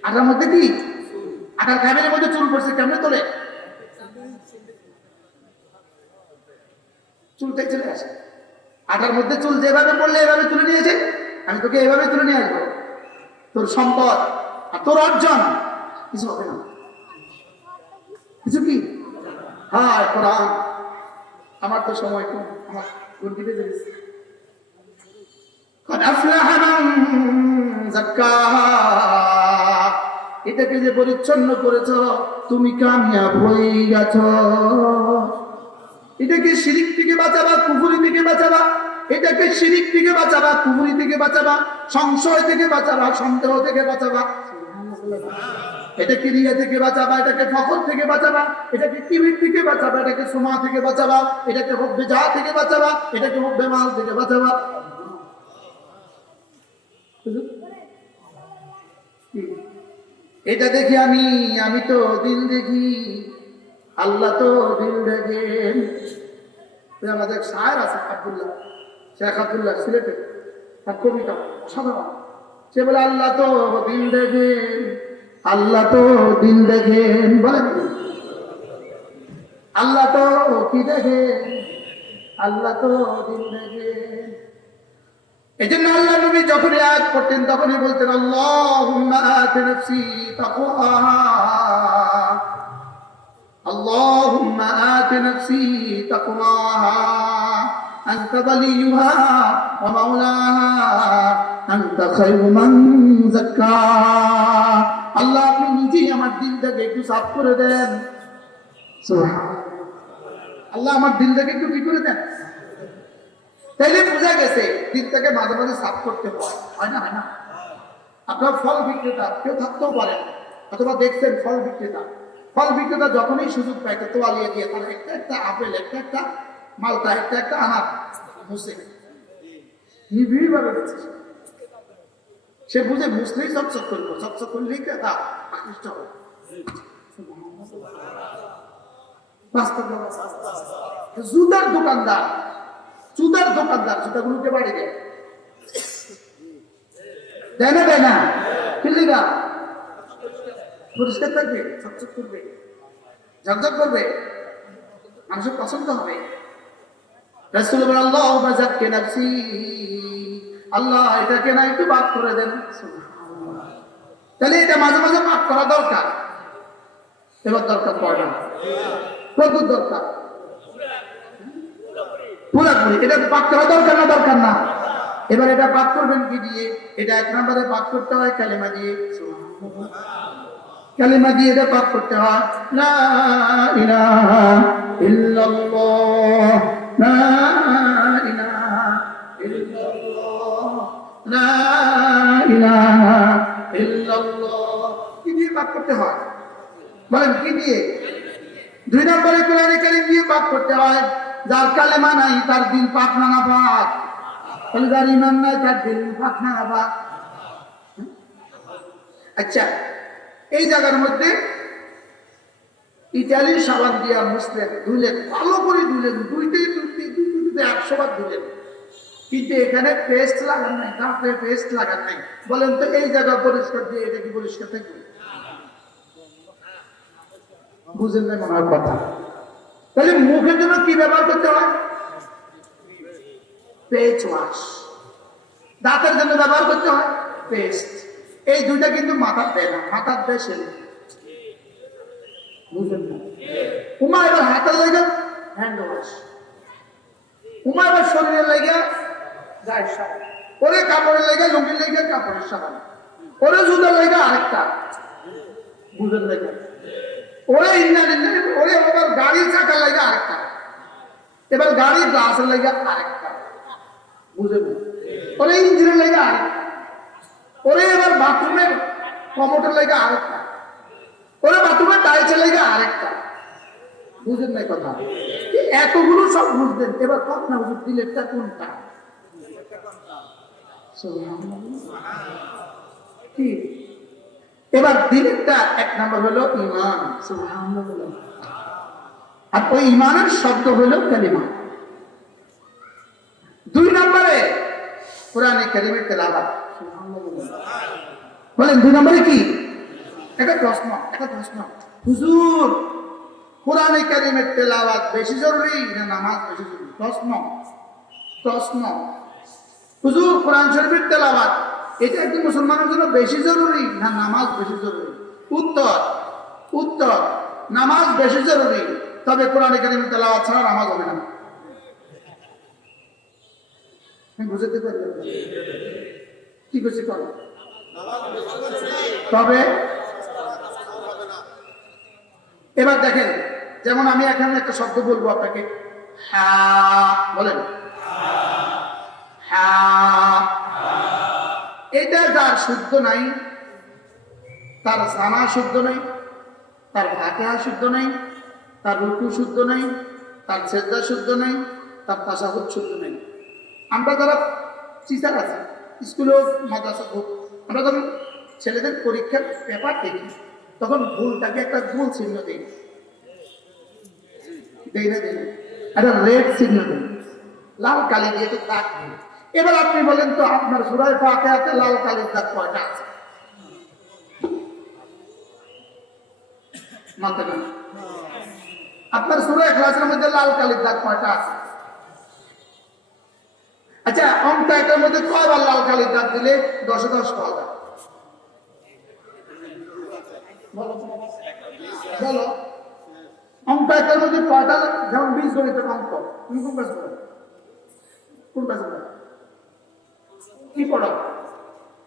আটার মধ্যে কি আটার ক্যামেরের মধ্যে চুল পড়ছে, কেমনে তোলে চুলটাই চলে আসে, আটার মধ্যে চুল যেভাবে পড়লে এভাবে তুলে নিয়েছে, আমি তোকে এভাবে তুলে নিয়ে আসবো, তোর সম্পদ আর তোর অর্জন কিছু হবে না, কিছু কি হ্যাঁ কোরআন। আমার তো সময় কম, আমার ঘন্টি বেজে গেছে। قد أفلح من زكاها, এটাকে যে পরিচ্ছন্ন করেছো তুমি কামিয়াব হয়ে গেছো। এটাকে শিরিক থেকে বাঁচাবা, কুফরি থেকে বাঁচাবা, এটাকে শিরিক থেকে বাঁচাবা, কুফরি থেকে বাঁচাবা, সংশয় থেকে বাঁচাবা, সন্দেহ থেকে বাঁচাবা, এটাকে রিয়া থেকে বাঁচাবা, এটাকে ফখর থেকে বাঁচাবা, এটাকে কিবির থেকে বাঁচাবা, এটাকে সুমা থেকে বাঁচাবা, এটাকে হুব্বে জাহ থেকে বাঁচাবা, এটাকে হুব্বে মাল থেকে বাঁচাবা। এটা দেখি আমি তো দিল দেখি, আল্লাহ তো দিল দেখেন। আমাদের শায়ের আছে আব্দুল্লাহ, শেখ আব্দুল্লাহ সিলেটে, তার কবিতা সাধারণ, সে বলে আল্লাহ তো দিল দেখেন, আল্লাহ তো দিল দেখেন, বলেন আল্লাহ তো কি দেখেন, আল্লাহ তো দিল দেখেন। এই জন্য আল্লাহ নবী যখন আয়াত পড়তেন তখনই বলতেন আল্লাহুম্মা আতি নাফসি তাকওয়াহা, আল্লাহুম্মা আতি নাফসি তাকওয়াহা আনতা ওয়ালিয়ুহা ওয়া মাওলাহা আনতা খায়রু মান যাক্কাহা। আল্লাহ আপনি নিজেই আমার দিলটাকে একটু সাফ করে দেন, সুবহানাল্লাহ, আল্লাহ আমার দিলটাকে একটু কি করে দেন। তাইলে বোঝা গেছে দিলটাকে মাঝে মাঝে সাফ করতে হয় না, হয় না। আপনার ফল বিক্রেতা কেউ থাকতেও পারেন, অথবা দেখছেন ফল বিক্রেতা যখনই সুযোগ পাইতে তোয়ালিয়ে দিয়ে তার একটা একটা আপেল, একটা একটা মালটা, একটা একটা আনার মুছে নিবিড়ভাবে দিচ্ছে, সে বুঝে মুসলেই চকচক করবো, চকচক করলেই ক্রেতা আকৃষ্ট হবে। জুতার দোকানদার জুতাগুলোকে বাড়ি দেয়, দেয় না দেয় না, কিনলিগা পরিষ্কার থাকবে, চকচক করবে, ঝকঝক করবে, মানুষের পছন্দ হবে। রাসূল বলেন আল্লাহুম্মা যাক্কি নাফসি, আল্লাহ এটাকে না একটু পাক করে দেন। তাহলে এটা মাঝে মাঝে পাক করা দরকার। এবার দরকার পড়ে না, প্রচুর দরকার, পুরোপুরি এটা পাক করা দরকার না দরকার না। এবার এটা পাক করবেন কি দিয়ে? এটা এক নম্বরে পাক করতে হয় কালিমা দিয়ে। কালিমা দিয়ে এটা পাক করতে হয়, লা ইলাহা ইল্লাল্লাহ, লা ইলাহা ইল্লাল্লাহ, লা ইলাহা ইল্লাল্লাহ। কি দিয়ে পাক করতে হয় বলেন? কি দিয়ে? দুই নম্বরে কোরআনে কারীম দিয়ে পাক করতে হয়। যার কালেমা নাই তার দিল পাক না পাক? যার ঈমান নাই তার দিল পাক না পাক? আচ্ছা, এই জায়গার মধ্যে ইতালির সাবান দিয়া মুসলেন, ধুলেন, ভালো করে ধুলেন, দুইটাই 100 বার ধুলেন, কিন্তু এখানে পেস্ট লাগান নাই, দাঁতে পেস্ট লাগান নাই। বলেন তো এই জায়গা পরিষ্কার দিয়ে এটা কি পরিষ্কার থাকবে? বুঝেন না মনে হয় কথা? তাহলে মুখের জন্য কি ব্যবহার করতে হয়? Face wash. দাঁতের জন্য ব্যবহার করতে হয় পেস্ট। এই দুইটা কিন্তু মাথার দেয় না, মাথার দেয় সেলে। বুঝলেন না? উমা এবার হাতের লেগে হ্যান্ড ওয়াশ, উমা এবার শরীরের লেগে গায়ের সাবান, ওরে কাপড়ের লেগে লুঙ্গির লেগে কাপড়ের সাবান, ওরে জুতার লেগে আরেকটা, বুঝেন লেগে ওরে ওরে এবার গাড়ির চাকার লেগে আরেকটা, এবার গাড়ির গ্লাসের লেগে আরেকটা, বুঝেন? ওরে ইঞ্জিনের লেগে আরেকটা, ওরে এবার বাথরুমের কমোটের লেগে আরেকটা, ওরে বাথরুমের টাইলসের লেগে আরেকটা। বুঝেন না কথা? এতগুলো সব বুঝবেন। এবার কত না বুঝুন দিলেরটা কোনটা? কি? এবার দিলেরটা এক নম্বর হলো ঈমান, সুবহানাল্লাহ। আর ওই ঈমানের শব্দ হলো কালিমা। দুই নম্বরে কোরআনে কারিমের তেলাওয়াত, সুবহানাল্লাহ। বলেন দুই নম্বরে কি? একটা প্রশ্ন, হুজুর কোরআনে কারিমের তেলাওয়াত বেশি জরুরি না নামাজ বেশি জরুরি? প্রশ্ন। হুজুর কোরআন শরীফের তেলাওয়াত এটা একজন মুসলমানের জন্য বেশি জরুরি না নামাজ বেশি জরুরি? উত্তর নামাজ বেশি জরুরি, তবে কোরআনে কারিমের তেলাওয়াত ছাড়া নামাজ হবে না। বুঝতে পারলেন? কি করছি করো, তবে এবার দেখেন, যেমন আমি এখানে একটা শব্দ বলবো আপনাকে, হা, বলেন হা। এটা যার শুদ্ধ নাই, তার জানা শুদ্ধ নাই, তার ফাতিহা শুদ্ধ নাই, তার রুকু শুদ্ধ নাই, তার সেজদা শুদ্ধ নাই, তার তাশাহুদ শুদ্ধ নাই। আমরা যারা টিচার আছে, স্কুলে হোক মাদ্রাসা হোক, আমরা যখন ছেলেদের পরীক্ষার পেপার দেখি তখন ভুলটাকে একটা গোল চিহ্ন দেই না, একটা রেড চিহ্ন দেই, লাল কালি দিয়ে তো দাগ দিই। এবার আপনি বলেন তো আপনার সূরা ফাতিহাতে লাল কালির দাগ কয়টা আছে? মানতে পারেন? আপনার সূরা ইখলাসের মধ্যে লাল কালির দাগ কয়টা আছে? আচ্ছা, অঙ্ক এটার মধ্যে কয়বার লাল কালির দাগ দিলে 10-এ 10 পাওয়া যায়? বলো অঙ্ক এটার মধ্যে কয়টা? যেমন বীজগণিতের অঙ্ক, তুমি কোন ক্লাস পড়ো? কি পড়ো?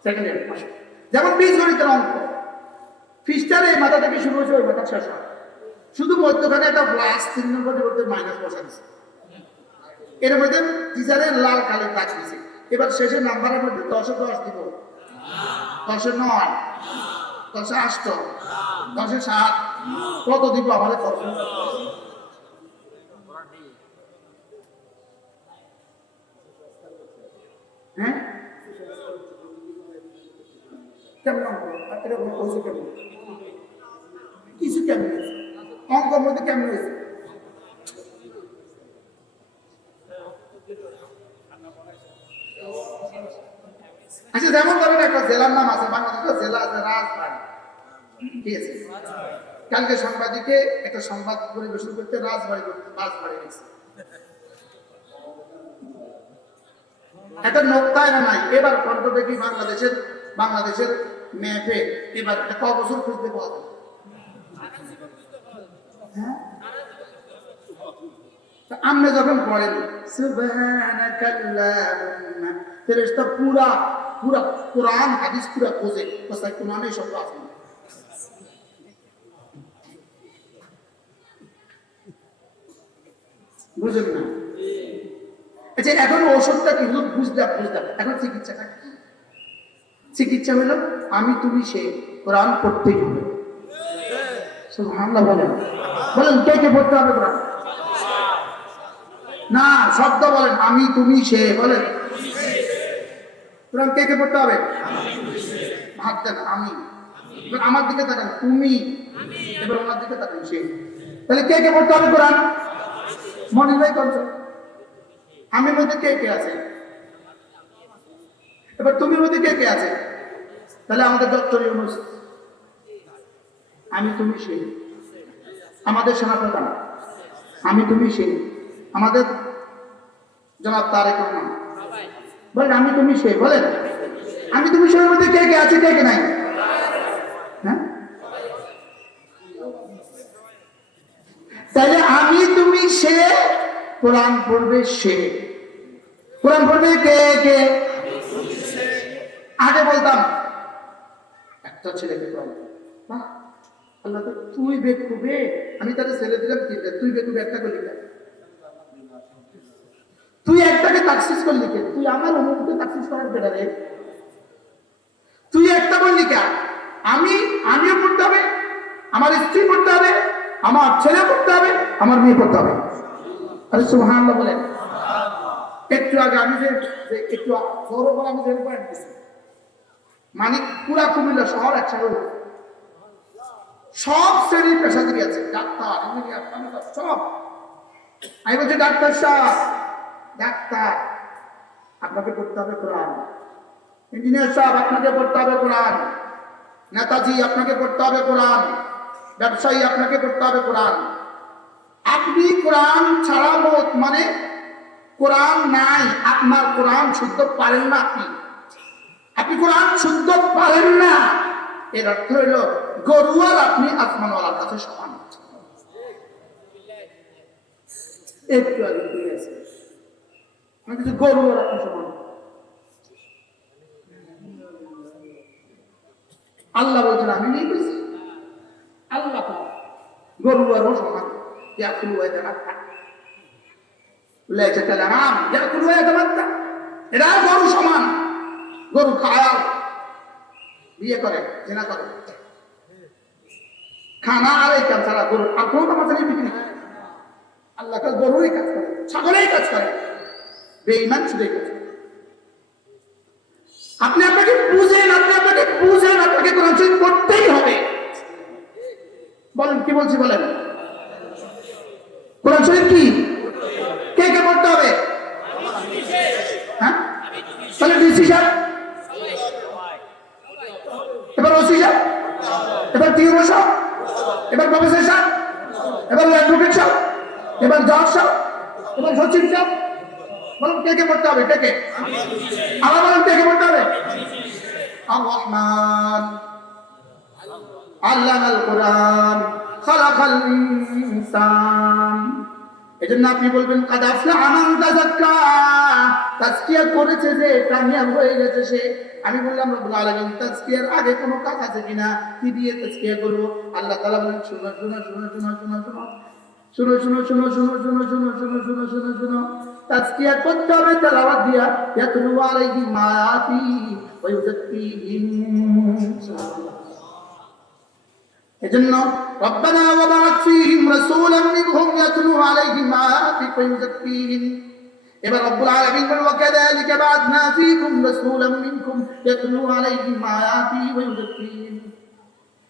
Second year. যেমন বীজগণিতের অঙ্ক, ফিস্টারে এই মাথা থেকে শুরু হয়েছে ওই মাথা শেষ হয়, শুধু মধ্যখানে একটা প্লাস চিহ্ন করতে মাইনাস বসা দিচ্ছে, এর মধ্যে টিচারের লাল কালির দাগ দিছে। এবার শেষের নাম্বারের মধ্যে 10-এ 10 দিব, 10-এ 9, 10-এ 8, 10-এ 7, কত দিব আমাদের? কত? হ্যাঁ, কেমন কিছু কেমন অঙ্কের মধ্যে কেমন হয়েছে? আচ্ছা, যেমন ধরেন একটা জেলার নাম আছে, বাংলাদেশের জেলা আছে রাজবাড়ী, ঠিক আছে? কালকে সাংবাদিকে একটা সংবাদ পরিবেশন করতে রাজবাড়ি গেছে, এটা নোক্তায় না নাই। এবার কত দেখি বাংলাদেশের ম্যাপে এবার ক বছর খুঁজতে পাওয়া যায়? হ্যাঁ, আপনি যখন পড়েন সুবহানাকাল্লাহুম্মা, ফেরেশতা পুরা পুরা কোরআন হাদিস পুরা খোঁজে, কোথায় কোরআনে শব্দ আছে না। বুঝেন না? আচ্ছা, এখন ওষুধটা কি বুঝলাম, এখন চিকিৎসাটা কি? চিকিৎসা হলো আমি তুমি সে, কোরআন পড়তেই হবে। সুবহানাল্লাহ বলেন, বলেন কে কে পড়তে হবে কোরআন? না, শব্দ বলেন, আমি তুমি সে, বলেন কোরআন কে কে পড়তে হবে? হাত দেন, আমি। আমার দিকে তাকান, তুমি। এবার ওনার দিকে তাকান, সে। তাহলে কে কে পড়তে হবে কোরআন? মনে নাই করছো? আমি মধ্যে কে কে আছে? এবার তুমি মধ্যে কে কে আছে? তাহলে আমাদের ডক্টর ইউনূস, আমি তুমি সে। আমাদের সেনাপ্রধান, আমি তুমি সে। আমাদের জনাব তারেক রহমান, বলেন আমি তুমি সে, বলেন আমি তুমি সে মধ্যে কে কে আছে, কে কে নাই? হ্যাঁ, তাহলে আমি তুমি সে, কোরআন পড়বে সে। কোরআন পড়বে কে কে? আগে বলতাম একটা ছেলেকে কোরআন, আল্লাহ তো তুই বেকুবে, আমি তাদের ছেলে দিলাম তিনটা, তুই বেকুবে একটা করলি কেন? তুই একটাকে তাকসিস করলি কেন? তুই আমার অনুমতি তাকসিস করার বেটারে তুই একটা বললি কেন? আমিও পড়তে হবে, আমার স্ত্রী পড়তে হবে, আমার ছেলে পড়তে হবে, আমার মেয়ে পড়তে হবে। আরে সুবহানাল্লাহ বলেন। একটু আগে আমি যে একটু বড় বড় আমি যে পয়েন্ট দিচ্ছি, মানে পুরা কুমিল্লা শহর একসাথে সব শ্রেণীর পেশাজীবী আছে, ডাক্তার, ইঞ্জিনিয়ার, সব। আমি বলছি ডাক্তার সাহেব, ডাক্তার আপনাকে পড়তে হবে কোরআন। ইঞ্জিনিয়ার সাহেব আপনাকে পড়তে হবে কোরআন। নেতাজি আপনাকে পড়তে হবে কোরআন। ব্যবসায়ী আপনাকে পড়তে হবে কোরআন। আপনি কোরআন ছাড়া মানে কোরআন নাই, আপনার কোরআন শুদ্ধ পারেন না, আপনি কোরআন শুদ্ধ পারেন না, এর অর্থ হইল গরু আর আপনি আসমানওয়ালার কাছে সমান। একটু আগে আমি কিছু গরু আর আপনি সমান। আল্লাহ বলছেন আমি নেই বলছি, আল্লাহ গরু আরও সমান। এরা গরু সমান। গরু খায়, বিয়ে করে, জেনা করে, খানা আর এই কাজ ছাড়া গরু আর কোনো কাজ বিক্রি। আল্লাহ গরুরই কাজ করে, ছাগলেই কাজ করে, বেঈমান শুধু কাজ। আপনাকে বুঝেন, আপনাকে কোরআন শরীফ পড়তেই হবে। বলেন কি বলছি, বলেন কোরআন শরীফ কি কে কে পড়তে হবে? হ্যাঁ, তাহলে ডিসি সাহেব, এবার ওসি সাহেব, এবার টিউরো সাহেব, এবার প্রফেসর সাহেব, এবার অ্যাডভোকেট সাহেব, এবার জজ সাহেব, এবার সচিব সাহেব, বলুন কে কে পড়তে হবে? কে কে? আবার বলুন কে কে পড়তে হবে? আর-রহমান আল্লামাল কোরআন খালাকাল ইনসান। এজন্য আপনি বলবেন কাদ আফলাহা মান তাযাক্কা, তাজকিয়া করেছে যে কামিয়াব হয়ে গেছে সে। আমি বললাম রব্বুল আলামিন তাজকিয়ার আগে কোনো কাজ আছে কিনা, কি দিয়ে তাজকিয়া করব? আল্লাহ তাআলা বলেন শুনো শুনো শুনো শুনো শুনো শুনো শুনো শুনো শুনো শুনো শুনো শুনো শুনো শুনো শুনো তাজকিয়া করতে হবে তেলাওয়াত দিয়া। ইয়াতলু আলাইহিম আয়াতি ওয়া ইউযাক্কিহিম। এজন্য রব্বানা ওয়া বা'আথ ফীহিম রাসূলাম মিনহুম ইয়াতলু আলাইহিম আয়াতিকা ওয়া ইউযাক্কিহিম। এবার রব্বুল আলামিন বলেন ওয়া কাযালিকা বা'আথনা ফীকুম রাসূলাম মিনকুম ইয়াতলু আলাইহিম আয়াতি ওয়া ইউযাক্কিহিম।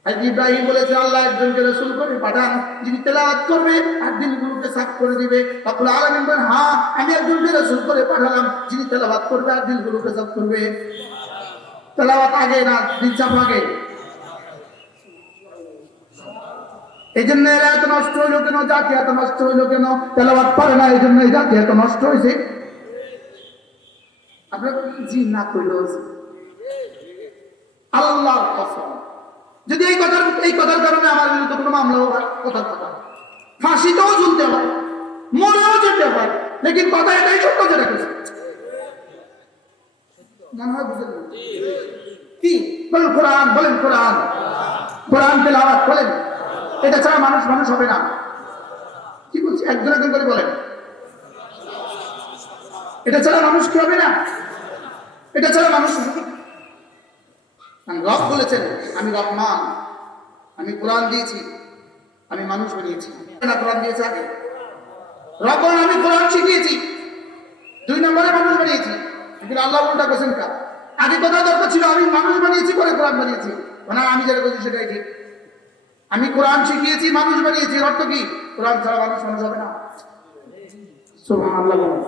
হযরত ইব্রাহিম বলেছেন আল্লাহ একজনকে রাসূল করে পাঠান, যিনি তেলাওয়াত করবে আর দিলগুলোকে সাফ করে দিবে। রব্বুল আলামিন বলেন হ্যাঁ, আমি একজনকে রাসূল করে পাঠালাম, যিনি তেলাওয়াত করবে আর দিলগুলোকে সাফ করবে। তেলাওয়াত আগে না দিল সাফ আগে? এই জন্য এরা এত নষ্ট হইল কেন? জাতি এত নষ্ট হইল কেন? তেলাওয়াত পারে না, এই জন্য এই জাতি এত নষ্ট হয়েছে। আপনার জি না কইলো আল্লাহর কসম, যদি এই কথার কারণে আমার বিরুদ্ধে কোনো মামলা হয়, কথার কথা ফাঁসিতেও ঝুলতে হয়, মরেও যেতে হয়, লেকিন কথা এটাই সত্য যেটা কিছু মনে হয় বুঝলেন না? কি বলেন? কোরআন বলেন, কোরআন, কোরআন তেলাওয়াত বলেন। এটা ছাড়া মানুষ মানুষ হবে না। কি বলছি? একজন একজন করে বলেন। এটা ছাড়া মানুষ কি হবে না? এটা ছাড়া মানুষ রব বলেছেন, আমি রহমান, আমি কোরআন দিয়েছি, আমি মানুষ বানিয়েছি। না কোরআন দিয়েছে আগে, রব বলেন আমি কোরআন শিখিয়েছি, 2 নম্বরে মানুষ বানিয়েছি। কিন্তু আল্লাহ উল্টা করেছেন কা, আগে কথা দরকার ছিল আমি মানুষ বানিয়েছি পরে কোরআন বানিয়েছি। মানে আমি যেটা বলছি সেটাই ঠিক। আমি কোরআন শিখিয়েছি, মানুষ বানিয়েছি, অর্থ কি? কোরআন ছাড়া মানুষ মানুষ হবে না। সুবহানাল্লাহ বলেন।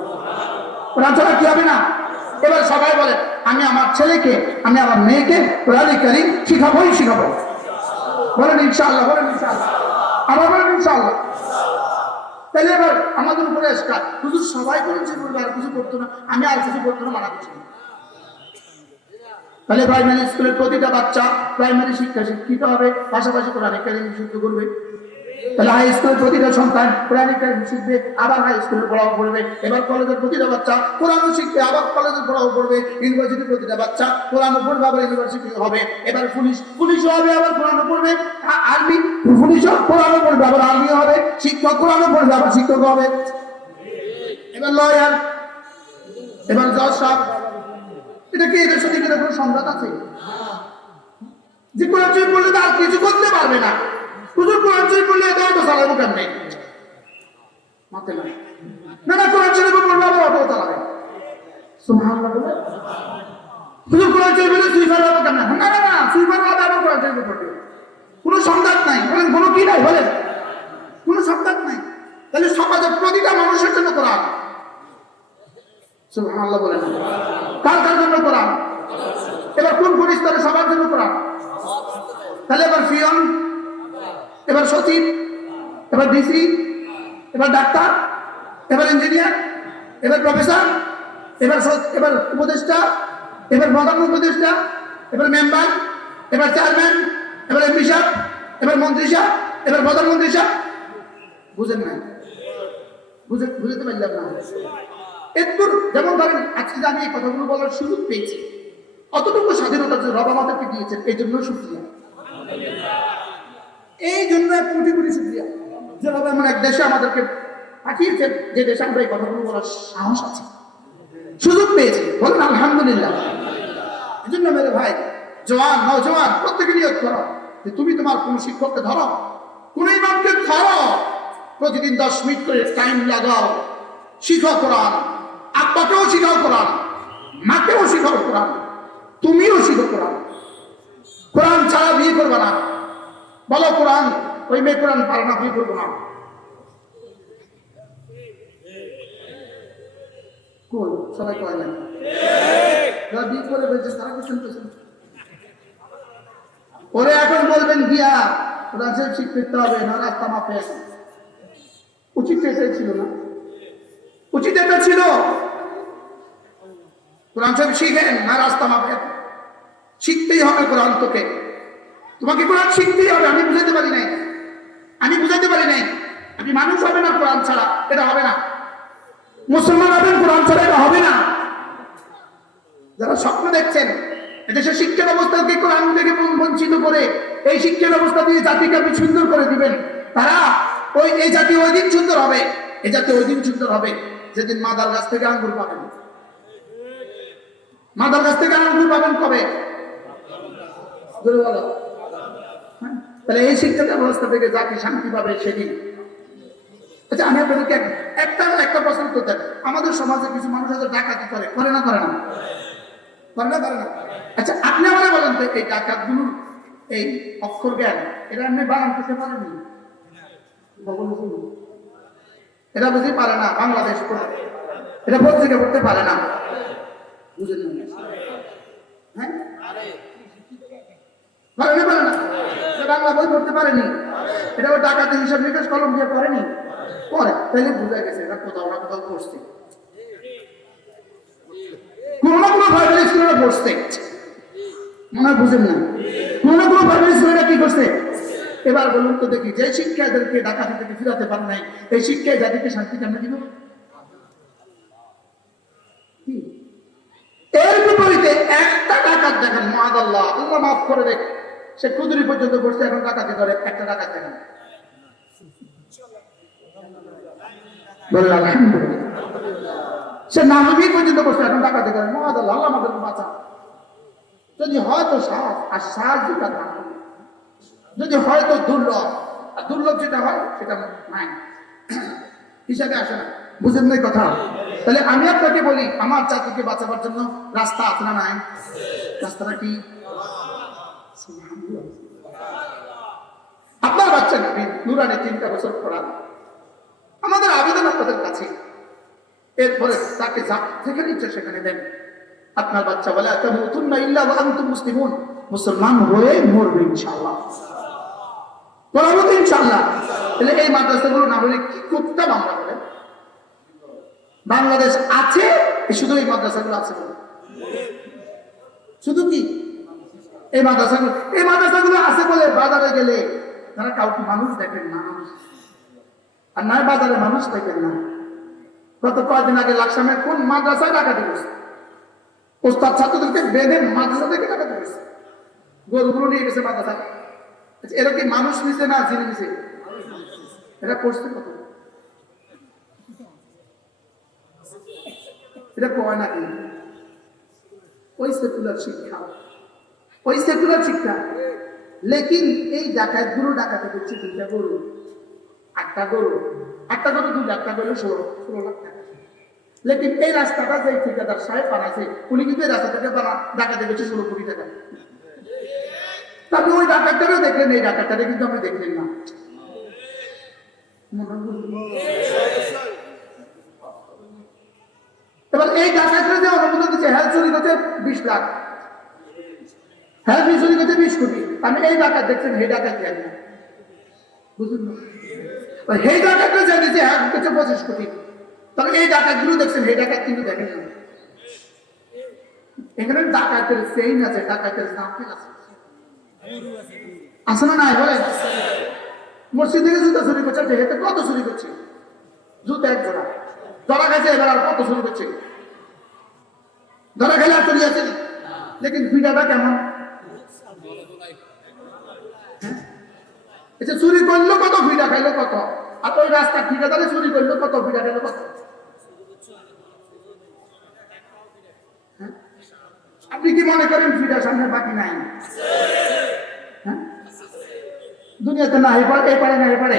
কোরআন ছাড়া কি হবে না? এবার সবাই বলেন, আমি আমার ছেলেকে, আমি আমার মেয়েকে কোরআন কারীম শিখাবোই শিখাবো। বলেন ইনশাআল্লাহ, বলেন ইনশাআল্লাহ, আবার বলেন ইনশাআল্লাহ। তাহলে এবার আমাদের উপরে এসকা হুজুর সবাই বলছে বলবে আর কিছু করতো না, আমি আর কিছু করতো না, মানা করছি। তাহলে প্রাইমারি স্কুলের প্রতিটা বাচ্চা প্রাইমারি শিক্ষা শিক্ষিত হবে, পাশাপাশি কোরআন কারীম বিশুদ্ধ করবে। তাহলে হাই স্কুলের প্রতিটা সন্তান কোরআন কারীম শিখবে, আবার হাই স্কুলের পড়াও করবে। এবার কলেজের প্রতিটা বাচ্চা কোরআনও শিখবে, আবার কলেজের পড়াও করবে। ইউনিভার্সিটির প্রতিটা বাচ্চা কোরআনও পড়বে, আবার ইউনিভার্সিটি হবে। এবার পুলিশও হবে, আবার কোরআনও পড়বে। আর্মি পুলিশও কোরআনও পড়বে, আবার আর্মি হবে। শিক্ষক কোরআনও পড়বে, আবার শিক্ষক হবে। এবার লয়ার, এবার জজ সাহেব। এটা কি এদের সাথে কোনো সংঘাত আছে? যে কোরআন শরীফ পড়লে তো আর কিছু করতে পারবে না। হুজুর কোরআন শরীফ পড়লে এটাও তো চালাবো কেমনে? মাতে না, না না, কোরআন শরীফ পড়লে আবার অটো চালাবে। সুবহানাল্লাহ বলে। হুজুর কোরআন শরীফ পড়লে সুইফার হবে কেমনে? না না না, সুইফার হবে আবার কোরআন শরীফ পড়বে। কোনো সংঘাত নাই। বলেন কোনো কি নাই? বলেন কোনো সংঘাত নাই। তাহলে সমাজের প্রতিটা মানুষের জন্য কোরআন। সুবহানাল্লাহ বলেন। কার কার জন্য কোরআন? এবার কোন কোন স্তরে? সবার জন্য কোরআন। তাহলে এবার পিয়ন, এবার সচিব, এবার ডিসি, এবার ডাক্তার, এবার ইঞ্জিনিয়ার, এবার প্রফেসর, এবার উপদেষ্টা, এবার প্রধান উপদেষ্টা, এবার মেম্বার, এবার চেয়ারম্যান, এবার এমপি সাহেব, এবার মন্ত্রী সাহেব, এবার প্রধানমন্ত্রী সাহেব। বুঝেন না? বুঝতে পারলাম না। একটু যেমন ধরেন আজকে যে আমি এই কথাগুলো বলার সুযোগ পেয়েছি, অতটুকু স্বাধীনতা যে রব আমাদেরকে দিয়েছেন, এই জন্য শুকরিয়া। এই জন্য কোটি কোটি শুকরিয়া যেভাবে এমন এক দেশে আমাদেরকে পাঠিয়েছেন, যে দেশে আমরা এই কথাগুলো বলার সাহস আছে, সুযোগ পেয়েছি। বলেন আলহামদুলিল্লাহ। এই জন্য মেরে ভাই, জওয়ান নওজওয়ান প্রত্যেকে নিয়ত করো যে তুমি তোমার কোন শিক্ষককে ধরো, কোন ইমামকে ধরো, প্রতিদিন 10 মিনিট করে টাইম লাগাও, শিখো কোরআন। আব্বাকেও শিখাও কোরআন, মাকেও শিখাও কোরআন, তুমিও শিখো কোরআন। কোরআন ছাড়া বিয়ে করবে না। বলো কোরআন, ওই মেয়ে কোরআন পারে না, বিয়ে করবো না। কোন সবাই কয় না, যারা বিয়ে করে ফেলছে তারা কি শুনতেছেন? ওরে এখন বলবেন গিয়া কোরআন শরীফ শিখতে হবে না, রাস্তা মাপে। উচিত এটাই ছিল না? উচিত এটা ছিল কোরআন শরীফ শিখেন না রাস্তা মাপেন। শিখতেই হবে কোরআন, তোমাকে কোরআন শিখতেই হবে। আমি বুঝাতে পারি নাই, আপনি মানুষ হবে না কোরআন ছাড়া, এটা হবে না। মুসলমান হবেন কোরআন ছাড়া, এটা হবে না। যারা স্বপ্ন দেখছেন এদেশের শিক্ষা ব্যবস্থাকে কোরআন থেকে বঞ্চিত করে এই শিক্ষা ব্যবস্থা দিয়ে জাতিকে আপনি সুন্দর করে দিবেন, তারা এই জাতি ওই দিন সুন্দর হবে, এই জাতি ওই দিন সুন্দর হবে যেদিন মাদার গাছ থেকে আঙ্গুর পাবেন। মাদার গাছ থেকে আঙ্গুর পাবেন কবে? বলো। তাহলে এই শিক্ষা ব্যবস্থা থেকে জাতি শান্তি পাবে সেদিন। আচ্ছা, আমি আপনাদেরকে একটা প্রশ্ন উত্তর দেন। আমাদের সমাজে কিছু মানুষ আছে ডাকাতি করে না? করে না? আচ্ছা, আপনি আমাকে বলেন তো, এই ডাকাতগুলোর এই অক্ষর জ্ঞান এটা আপনি বানান করতে পারেননি? এটা বুঝতে পারে না, বাংলাদেশ এটা পত্রিকা পড়তে পারে না, বুঝলেন? হ্যাঁ, পারে না। বাংলা বই পড়তে পারেনি, এটা ওই ডাকাতি হিসাব নিকাশ কলম দিয়ে করেনি, তাইলে বুঝা গেছে এটা কোথাও না কোথাও করছে। কোনো না কোনো প্রাইভেট স্কুলে পড়ছে, মনে হয় বুঝেন না, কোনো না কোনো প্রাইভেট স্কুলে কি করছে। এবার বলুন তো দেখি, যে শিক্ষা এদেরকে ডাকাতি থেকে ফিরাতে পারে নাই, এই শিক্ষায় জাতিকে শান্তি কেন দিব? এর বিপরীতে একটা ডাকাত দেখেন, মাআল্লাহ, আল্লাহ মাফ করে দেখ, সে কুদুরি পর্যন্ত করছে, এখন ডাকাতি করে, একটা ডাকাত দেখেন, বলে আলহামদুলিল্লাহ। সে নামাজি পর্যন্ত করছে, এখন ডাকাতি করে, মাআল্লাহ, আল্লাহ আমাদের বাঁচা। যদি হয়তো সাহস, আর সাহস যেটা না, যদি হয়তো দুর্লভ, আর দুর্লভ যেটা হয় সেটা নাই, হিসাবে আসে না। বুঝেন নাই কথা? তাহলে আমি আপনাকে বলি, আমার জাতিকে বাঁচাবার জন্য রাস্তা আছে না নাই? রাস্তাটা কি? আপনার বাচ্চা নবী নুরানি 3টা বছর পড়ান, আমাদের আবেদন আপনাদের কাছে, এরপরে তাকে যেখানে ইচ্ছে সেখানে দেন। আপনার বাচ্চা বলে তামুতুন্না ইল্লা ওয়া আনতুম মুসলিমুন, মুসলমান হয়ে মরবে ইনশাআল্লাহ, পড়াবো তো ইনশাআল্লাহ। তাহলে এই মাদ্রাসাগুলো না হলে কি করতাম আমরা? বলেন, বাংলাদেশ আছে শুধু এই মাদ্রাসাগুলো আছে, শুধু কি এই মাদ্রাসাগুলো? এই মাদ্রাসাগুলো আছে বলে বাজারে গেলে তারা কাউকে মানুষ দেখেন না, আর নয় বাজারে মানুষ দেখেন না। গত কয়েকদিন আগে লাকসামের কোন মাদ্রাসায় ডাকাতি করছে, ওস্তাদ ছাত্রদেরকে বেঁধে মাদ্রাসা থেকে ডাকাতি করছে, গরুগুলো নিয়ে গেছে মাদ্রাসায়। এরা কি মানুষ নিছে না জিনিস নিছে? এটা করছে কত? এটা কয় না কিন্তু ওই সেকুলার শিক্ষা, ওই সেকুলার শিক্ষা। লেকিন এই ডাকাতগুলো ডাকাতি করছে 2টা গরু, 8টা গরু, 8টা গরু 2 লাখ টাকা, 16 লাখ টাকা। লেকিন এই রাস্তাটা যে ঠিকাদার সাহেব বানাইছে, উনি কিন্তু এই রাস্তা থেকে ডাকাতি করছে 16 কোটি টাকা। আপনি ওই ডাকাতটারও দেখলেন, এই ডাকাতটারে কিন্তু আপনি দেখলেন না। এবার এই ডাকাতরা যে অনুমোদন দিচ্ছে, হেলথ চুরি করতে 20 লাখ, হেলথ চুরি করতে 20 কোটি। আমি এই ডাকাত দেখছেন, এই ডাকাত জানি না, বুঝুন না, এই ডাকাতরা জানি যে হেলথ করছে 25 কোটি। তবে এই ডাকাতগুলো দেখছেন, এই ডাকাত কিন্তু দেখেন না। এখানে ডাকাতের চেইন আছে, ডাকাতের সার্কেল আছে, আছে না নাই? বলেন, মসজিদ থেকে জুতা চুরি করছে, হেঁটে কত চুরি করছে, জুতা 1 জোড়া ধরা গেছে, এবার আর কত চুরি করছে, ধরা গেলে আর চলে আছে। লেকিন ভিড়াটা কেমন? আচ্ছা, চুরি করলো কত, ভিড়া খাইলো কত, আর ওই রাস্তা ঠিকাদারে চুরি করলো কত, ভিড়া খাইলো কত? আপনি কি মনে করেন ভিড়ার সামনে বাকি নাই? দুনিয়াতে না এপারে না এপারে,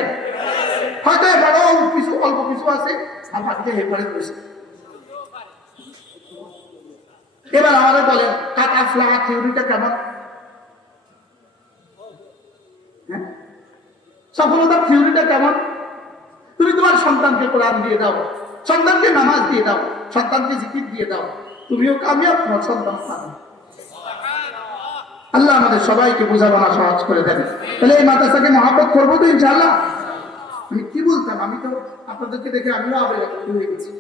হয়তো এবারও কিছু অল্প কিছু আছে, আর বাকিটা এপারে রয়েছে। এবার আমাদের বলেন, কাটা ফ্লাহা থিওরিটা কেমন? সফলতার থিওরিটা কেমন? তুমি তোমার সন্তানকে কোরআন দিয়ে দাও, সন্তানকে নামাজ দিয়ে দাও, সন্তানকে জিকির দিয়ে দাও, তুমিও কামিয়াব, তোমার সন্তান পাবে। আল্লাহ আমাদের সবাইকে বোঝাপড়া সহজ করে দেন। তাহলে এই মাদ্রাসাকে মহব্বত করবো তো ইনশাআল্লাহ। আমি কি বলতাম, আমি তো আপনাদেরকে দেখে আমিও আবেগ হয়ে গেছি।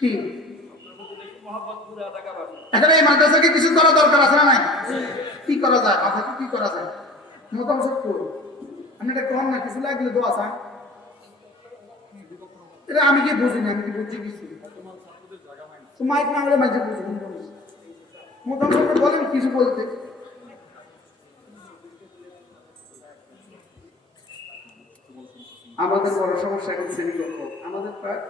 কি এখন এই মাদ্রাসাকে কিছু করা দরকার আছে না নাই? কি করা যায়, মাথাকে কি করা যায়? মতামত করবো আমি, এটা কম না, কিছু লাগলে দোয়া চাই। এটা আমি কি বুঝি না, আমি কি বুঝি কিছু মাইক না হলে মাঝে বুঝি। মোটামুটি বলেন কিছু বলতে। আমাদের বড় সমস্যা এখন শ্রেণীকক্ষ, আমাদের প্রায়